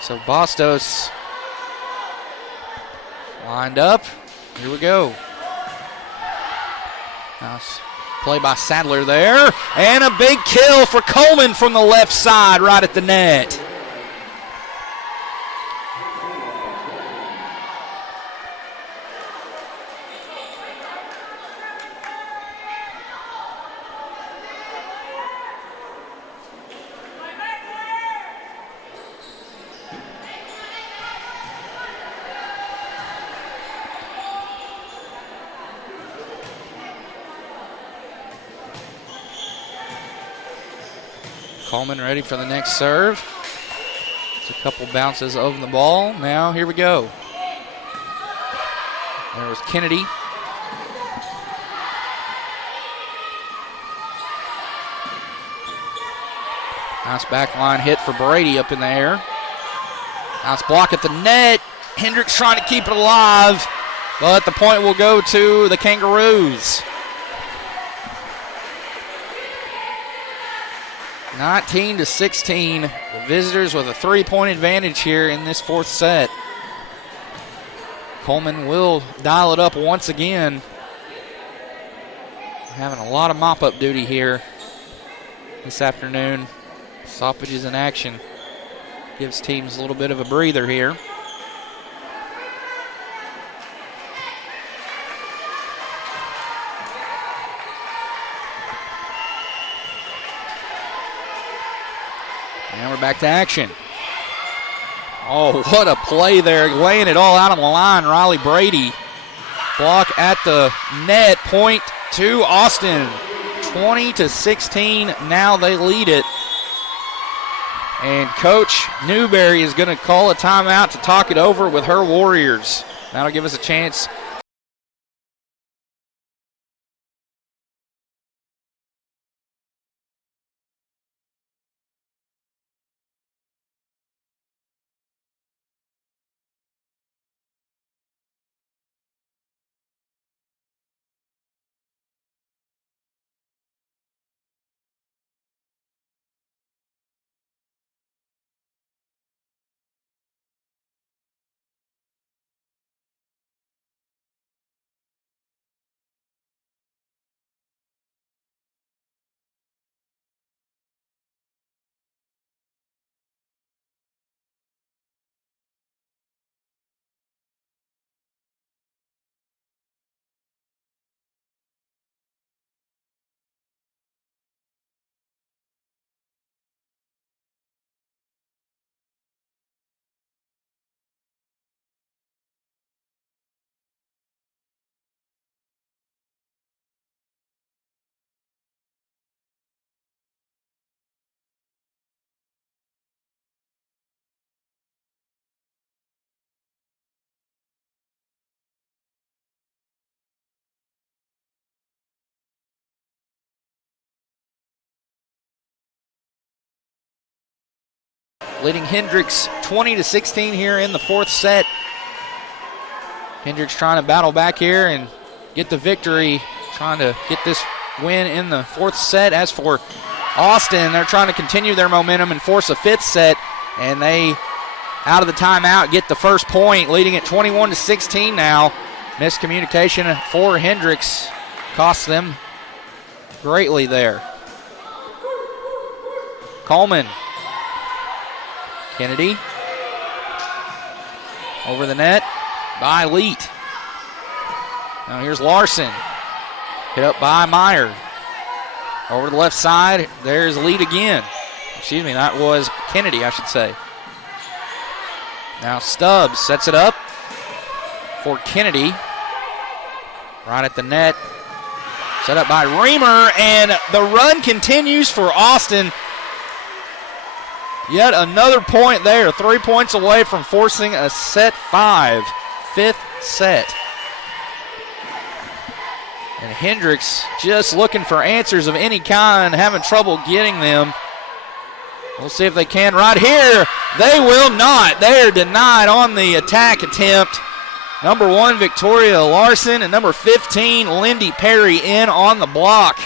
So Bastos lined up. Here we go. Nice play by Sadler there. And a big kill for Coleman from the left side right at the net. Coleman ready for the next serve. It's a couple bounces of the ball. Now here we go. There was Kennedy. Nice backline hit for Brady up in the air. Nice block at the net. Hendrix trying to keep it alive, but the point will go to the Kangaroos. 19-16, the visitors with a 3-point advantage here in this 4th set. Coleman will dial it up once again. Having a lot of mop-up duty here this afternoon. Stoppages in action. Gives teams a little bit of a breather here. And we're back to action. Oh, what a play there. Laying it all out on the line. Riley Brady. Block at the net. Point to Austin. 20-16. Now they lead it. And Coach Newberry is going to call a timeout to talk it over with her Warriors. That'll give us a chance. Leading Hendrix 20-16 here in the fourth set. Hendrix trying to battle back here and get the victory, trying to get this win in the fourth set. As for Austin, they're trying to continue their momentum and force a fifth set, and they, out of the timeout, get the first point, leading at 21-16 now. Miscommunication for Hendrix cost them greatly there. Coleman. Kennedy. Over the net by Leet. Now here's Larson. Hit up by Meyer. Over to the left side, there's Leet again. Excuse me, that was Kennedy, I should say. Now Stubbs sets it up for Kennedy. Right at the net. Set up by Reamer, and the run continues for Austin. Yet another point there, 3 points away from forcing a set 5, fifth set. And Hendrix just looking for answers of any kind, having trouble getting them. We'll see if they can right here. They will not. They are denied on the attack attempt. Number 1, Victoria Larson, and number 15, Lindy Perry in on the block.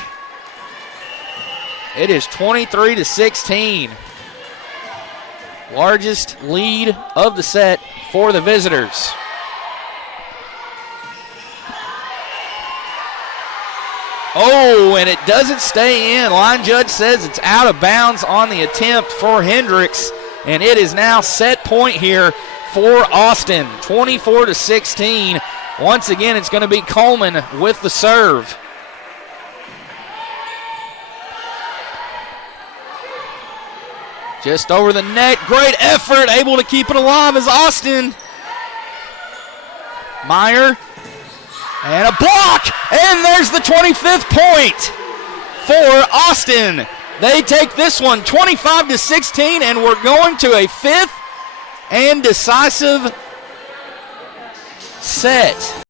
It is 23-16. Largest lead of the set for the visitors. Oh, and it doesn't stay in. Line judge says it's out of bounds on the attempt for Hendrix, and it is now set point here for Austin, 24-16. Once again, it's going to be Coleman with the serve. Just over the net, great effort, able to keep it alive as Austin. Meyer, and a block, and there's the 25th point for Austin. They take this one 25-16, and we're going to a fifth and decisive set.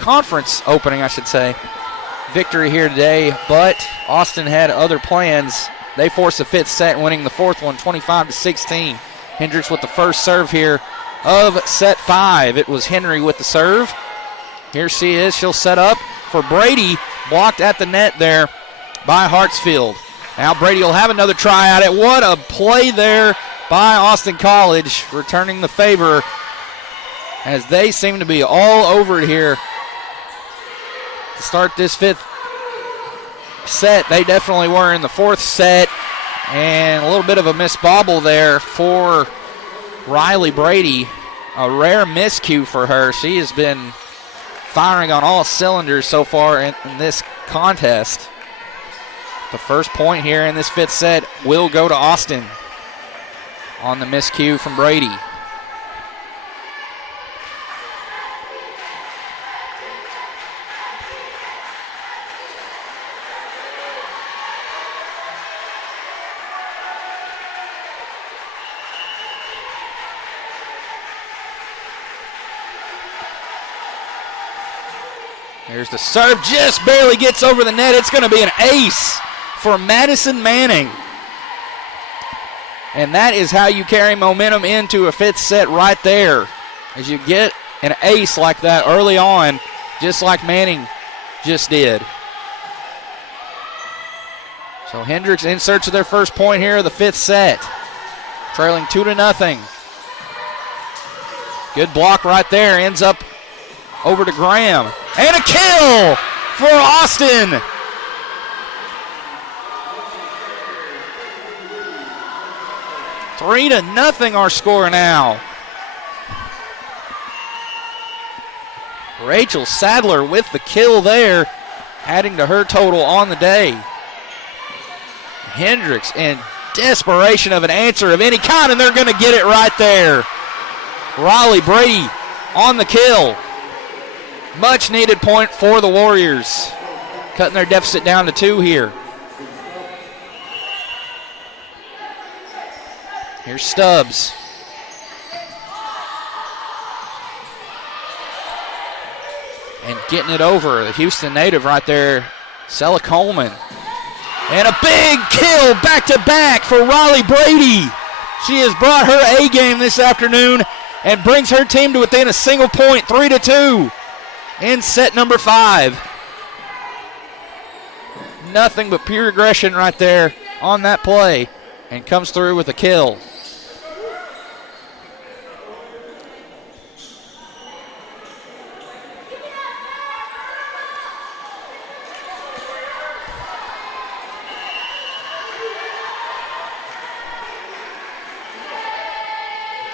conference opening, I should say, victory here today, but Austin had other plans. They forced the fifth set, winning the fourth one 25-16. Hendrix with the first serve here of set 5. It was Henry with the serve. Here she is. She'll set up for Brady, blocked at the net there by Hartsfield. Now Brady will have another try at it. What a play there by Austin College, returning the favor as they seem to be all over it here to start this fifth set. They definitely were in the fourth set, and a little bit of a missed bobble there for Riley Brady. A rare miscue for her. She has been firing on all cylinders so far in this contest. The first point here in this fifth set will go to Austin on the miscue from Brady. Here's the serve, just barely gets over the net. It's going to be an ace for Madison Manning. And that is how you carry momentum into a fifth set right there. As you get an ace like that early on, just like Manning just did. So Hendrix in search of their first point here of the fifth set. Trailing 2-0. Good block right there, ends up over to Graham. And a kill for Austin. Three to nothing our score now. Rachel Sadler with the kill there, adding to her total on the day. Hendrix in desperation of an answer of any kind, and they're going to get it right there. Riley Brady on the kill. Much needed point for the Warriors, cutting their deficit down to 2 here. Here's Stubbs. And getting it over, the Houston native right there, Sella Coleman. And a big kill back-to-back for Riley Brady. She has brought her A game this afternoon and brings her team to within a single point, 3-2 in set number 5. Nothing but pure aggression right there on that play, and comes through with a kill.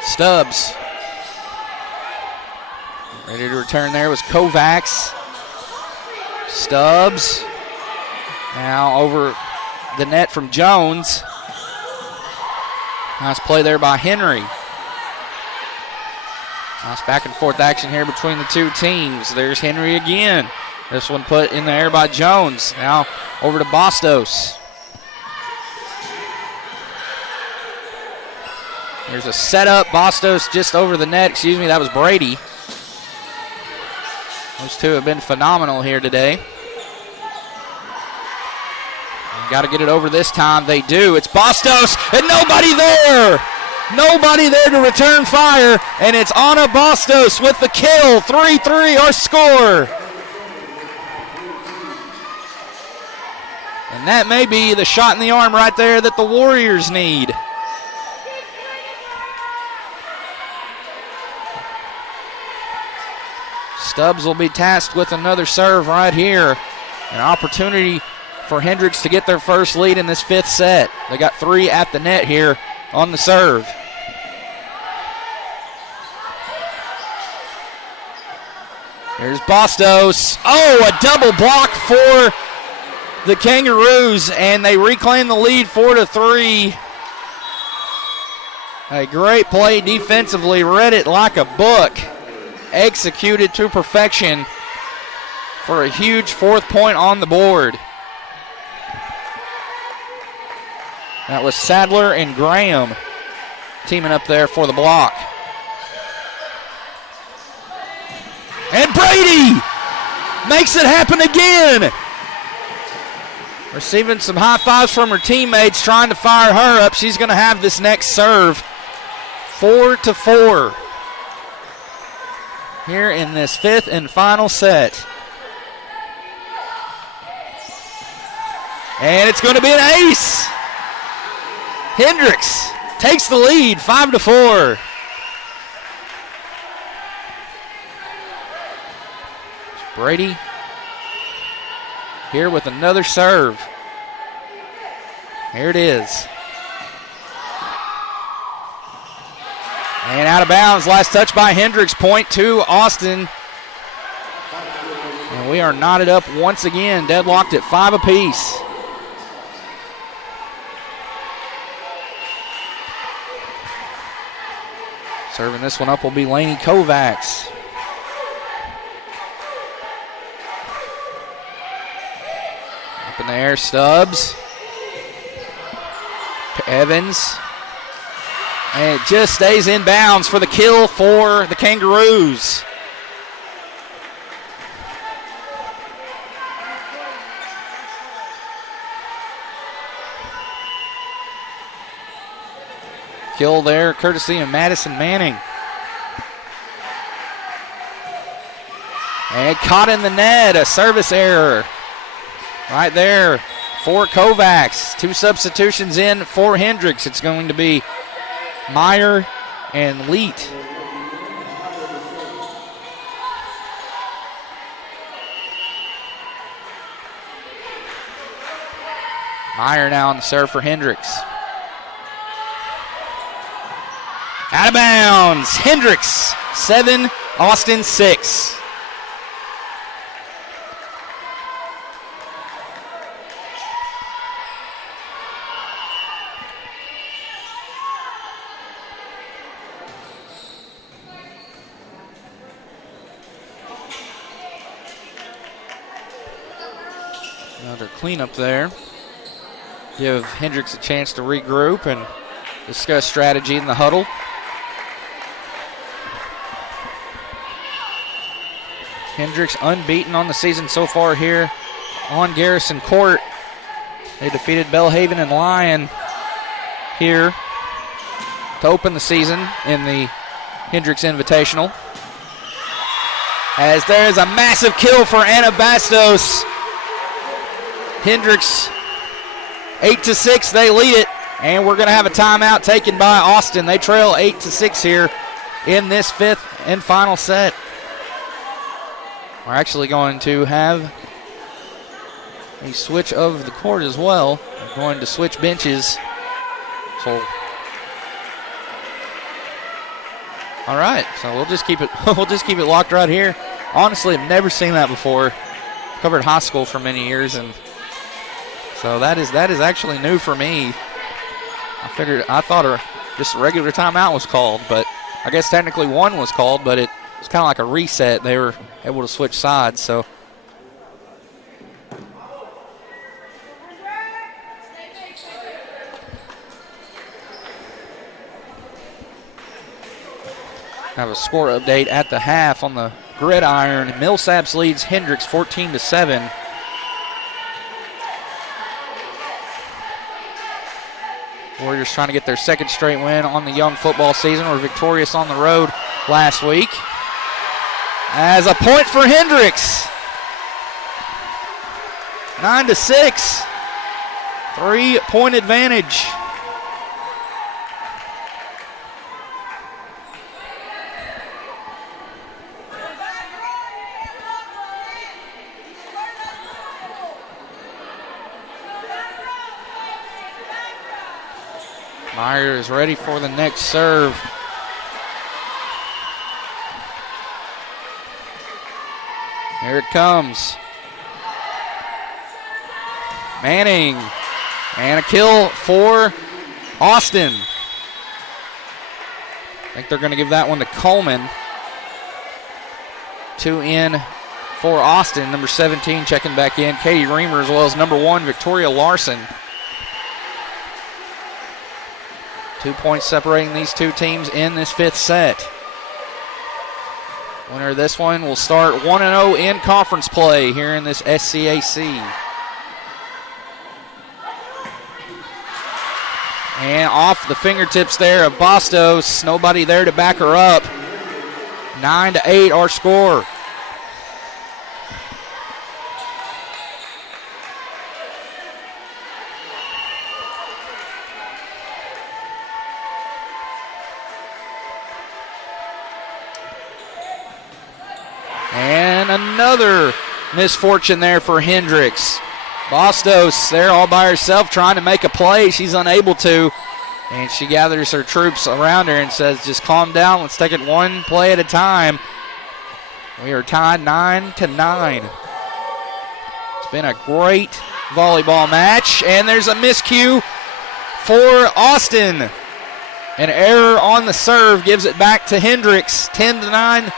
Stubbs. Ready to return there was Kovacs. Stubbs. Now over the net from Jones. Nice play there by Henry. Nice back and forth action here between the two teams. There's Henry again. This one put in the air by Jones. Now over to Bastos. There's a setup. Bastos just over the net. Excuse me, that was Brady. Those two have been phenomenal here today. Got to get it over this time. They do. It's Bastos, and nobody there. Nobody there to return fire, and it's Anna Bastos with the kill. 3-3 our score. And that may be the shot in the arm right there that the Warriors need. Stubbs will be tasked with another serve right here. An opportunity for Hendrix to get their first lead in this fifth set. They got 3 at the net here on the serve. Here's Bastos. Oh, a double block for the Kangaroos, and they reclaim the lead 4-3. A great play defensively. Read it like a book. Executed to perfection for a huge 4th point on the board. That was Sadler and Graham teaming up there for the block. And Brady Makes it happen again. Receiving some high fives from her teammates, trying to fire her up. She's going to have this next serve. 4-4 here in this fifth and final set. And it's going to be an ace. Hendrix takes the lead, 5-4. Brady here with another serve. Here it is. And out of bounds. Last touch by Hendrix. Point to Austin. And we are knotted up once again. Deadlocked at 5 apiece. Serving this one up will be Lainey Kovacs. Up in the air, Stubbs. Evans. And it just stays in bounds for the kill for the Kangaroos. Kill there, courtesy of Madison Manning. And caught in the net, a service error. Right there for Kovacs. 2 substitutions in for Hendrix. It's going to be Meyer and Leet. Meyer now on the serve for Hendrix. Out of bounds. Hendrix 7, Austin 6. Another cleanup there. Give Hendrix a chance to regroup and discuss strategy in the huddle. Hendrix unbeaten on the season so far here on Garrison Court. They defeated Belhaven and Lyon here to open the season in the Hendrix Invitational. As there is a massive kill for Anna Bastos. Hendrix 8-6, they lead it, and we're going to have a timeout taken by Austin. They trail 8-6 here in this fifth and final set. We're actually going to have a switch of the court as well. We're going to switch benches. So, all right. So we'll just keep it locked right here. Honestly, I've never seen that before. Covered high school for many years, and so that is actually new for me. I thought just a regular timeout was called, but I guess technically one was called, but it's kind of like a reset. They were able to switch sides, so. Have a score update at the half on the gridiron. Millsaps leads Hendrix 14-7. Warriors trying to get their second straight win on the young football season. Were victorious on the road last week. As a point for Hendrix. 9-6. 3-point advantage. Meyer is ready for the next serve. Here it comes. Manning. And a kill for Austin. I think they're going to give that one to Coleman. 2 in for Austin. Number 17 checking back in. Katie Reamer, as well as number 1, Victoria Larson. 2 points separating these two teams in this fifth set. Winner of this one will start 1-0 in conference play here in this SCAC. And off the fingertips there of Bastos. Nobody there to back her up. 9-8 our score. And another misfortune there for Hendrix. Bastos there all by herself trying to make a play. She's unable to. And she gathers her troops around her and says, just calm down. Let's take it one play at a time. We are tied 9-9. It's been a great volleyball match. And there's a miscue for Austin. An error on the serve gives it back to Hendrix. 10-9.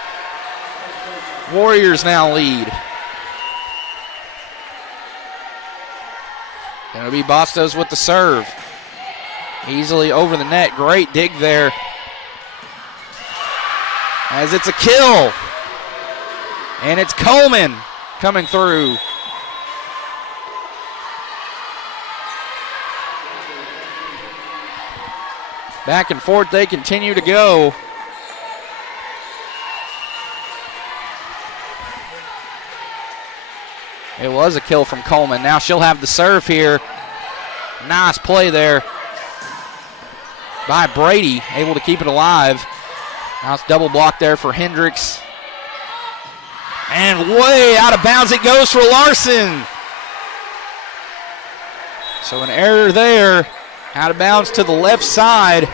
Warriors now lead. And it'll be Bastos with the serve. Easily over the net. Great dig there. As it's a kill. And it's Coleman coming through. Back and forth they continue to go. It was a kill from Coleman. Now she'll have the serve here. Nice play there by Brady, able to keep it alive. Now it's double block there for Hendrix. And way out of bounds it goes for Larson. So an error there. Out of bounds to the left side.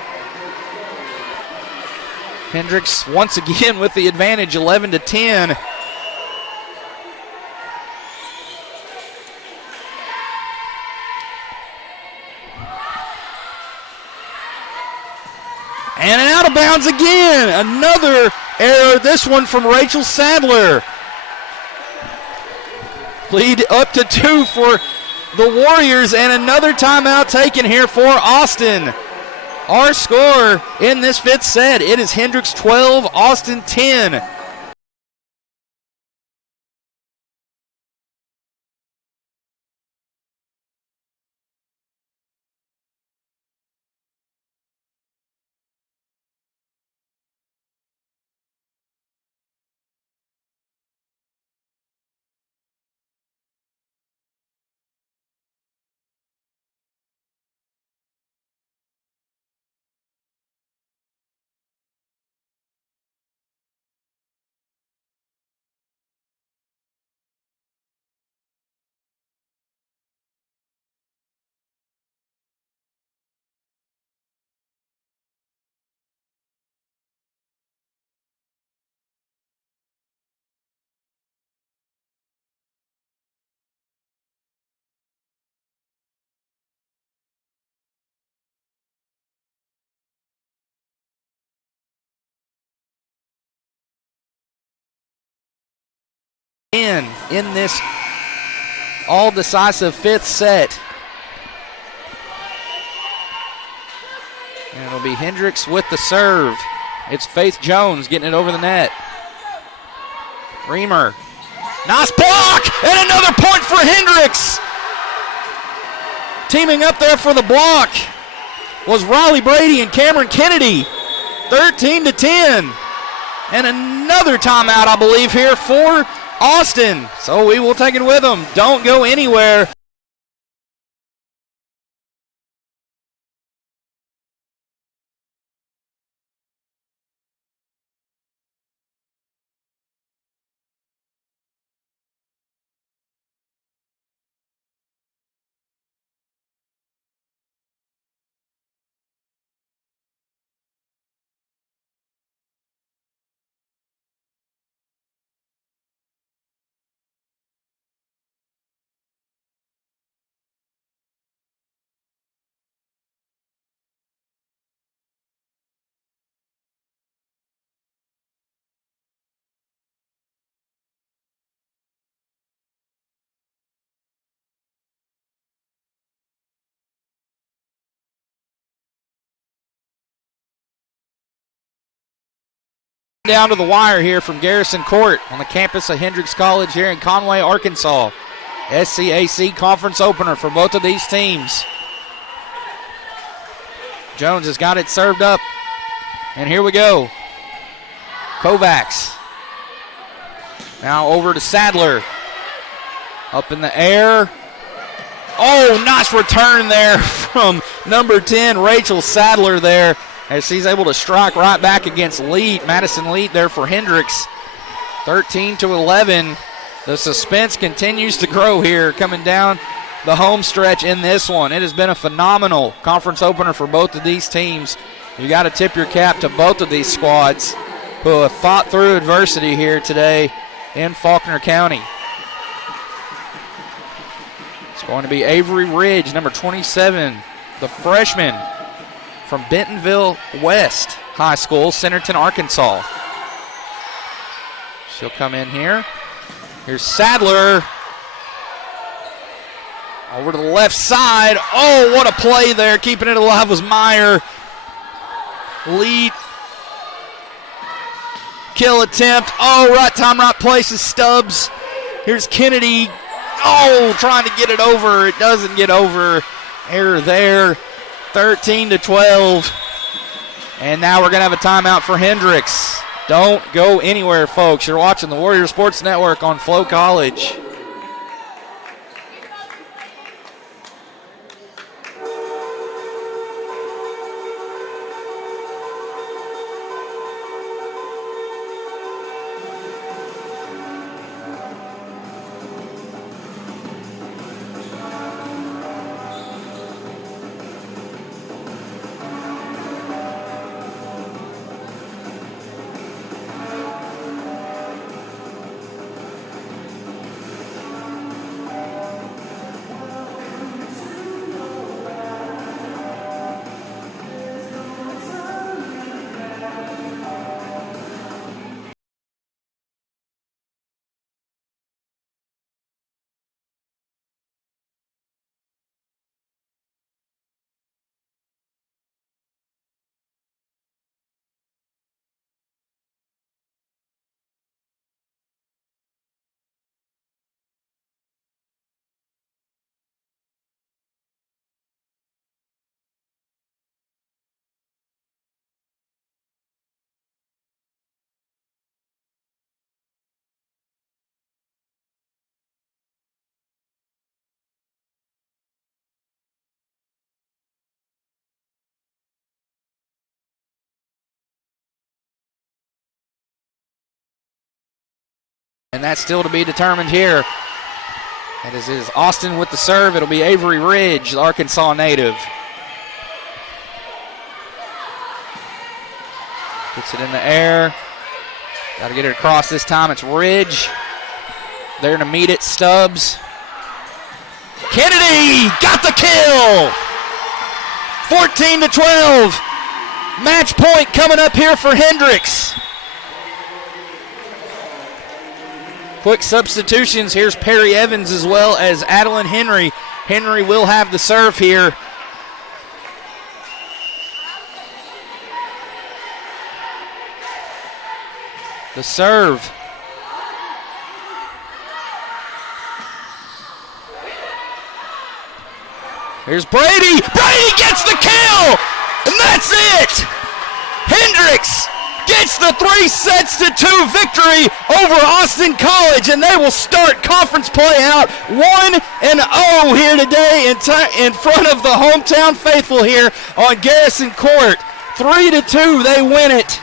Hendrix once again with the advantage, 11-10. And an out of bounds again. Another error, this one from Rachel Sadler. Lead up to 2 for the Warriors, and another timeout taken here for Austin. Our score in this fifth set, it is Hendrix 12, Austin 10. In this all-decisive fifth set. And it'll be Hendrix with the serve. It's Faith Jones getting it over the net. Reamer. Nice block! And another point for Hendrix! Teaming up there for the block was Riley Brady and Cameron Kennedy. 13-10. And another timeout, I believe, here for Austin. So we will take it with them. Don't go anywhere. Down to the wire here from Garrison Court on the campus of Hendrix College here in Conway, Arkansas. SCAC conference opener for both of these teams. Jones has got it served up. And here we go. Kovacs. Now over to Sadler. Up in the air. Oh, nice return there from number 10, Rachel Sadler there, as she's able to strike right back against Leet. Madison Leet there for Hendrix. 13-11. The suspense continues to grow here coming down the home stretch in this one. It has been a phenomenal conference opener for both of these teams. You got to tip your cap to both of these squads who have fought through adversity here today in Faulkner County. It's going to be Avery Ridge, number 27, the freshman from Bentonville West High School, Centerton, Arkansas. She'll come in here. Here's Sadler. Over to the left side. Oh, what a play there. Keeping it alive was Meyer. Lead. Kill attempt. Oh, right time, right place is Stubbs. Here's Kennedy. Oh, trying to get it over. It doesn't get over. Error there. 13-12. And now we're going to have a timeout for Hendrix. Don't go anywhere, folks. You're watching the Warrior Sports Network on Flo College. And that's still to be determined here. And as is Austin with the serve, it'll be Avery Ridge, the Arkansas native. Gets it in the air. Got to get it across this time. It's Ridge. There to meet it, Stubbs. Kennedy got the kill. 14-12. Match point coming up here for Hendrix. Quick substitutions. Here's Perry Evans as well as Adeline Henry. Henry will have the serve here. The serve. Here's Brady. Brady gets the kill! And that's it! Hendrix gets the 3-2 victory over Austin College, and they will start conference play out 1-0 here today in front of the hometown faithful here on Garrison Court. 3-2, they win it.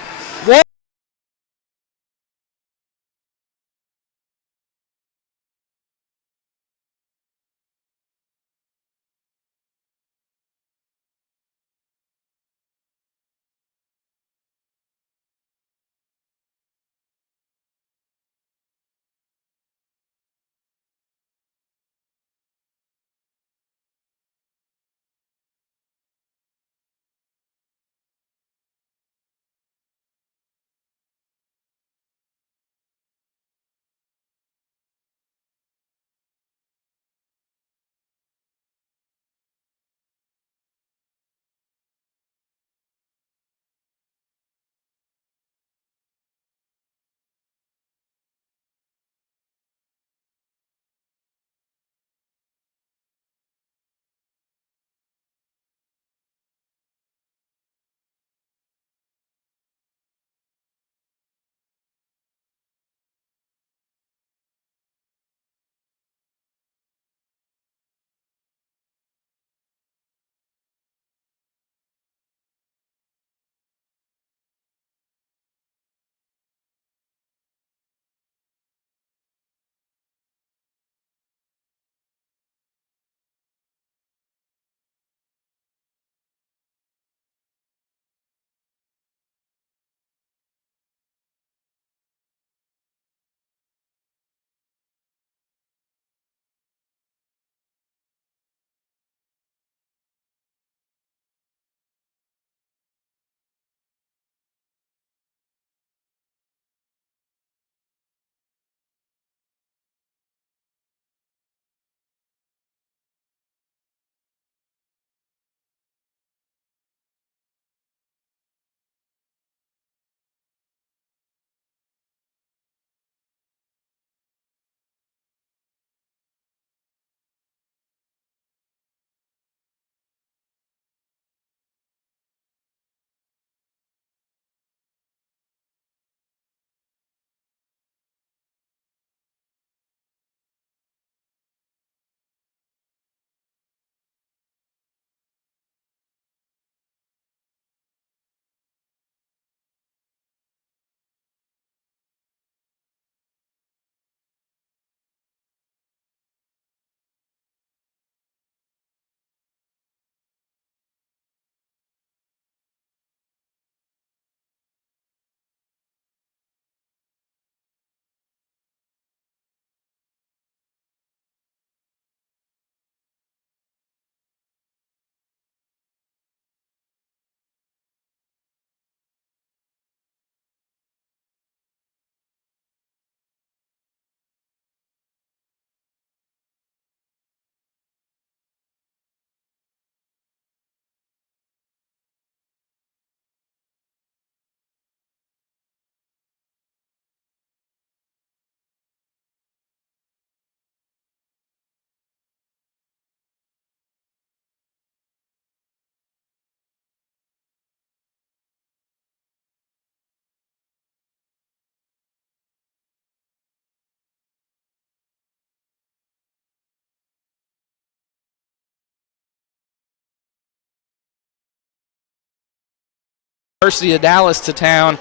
University of Dallas to town.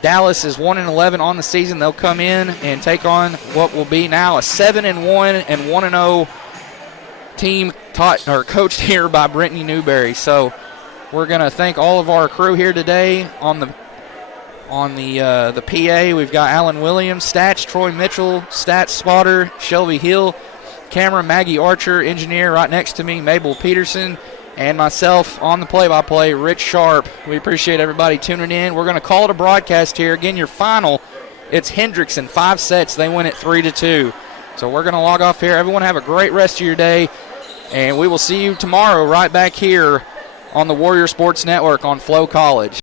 Dallas is 1-11 on the season. They'll come in and take on what will be now a 7-1 and 1-0 team coached here by Brittany Newberry. So we're going to thank all of our crew here today on the PA. We've got Alan Williams, Stats, Troy Mitchell, Stats spotter, Shelby Hill, camera Maggie Archer, engineer right next to me, Mabel Peterson, and myself on the play-by-play, Rich Sharp. We appreciate everybody tuning in. We're going to call it a broadcast here. Again, your final, it's Hendrix in 5 sets. They win it 3-2. So we're going to log off here. Everyone have a great rest of your day, and we will see you tomorrow right back here on the Warrior Sports Network on Flow College.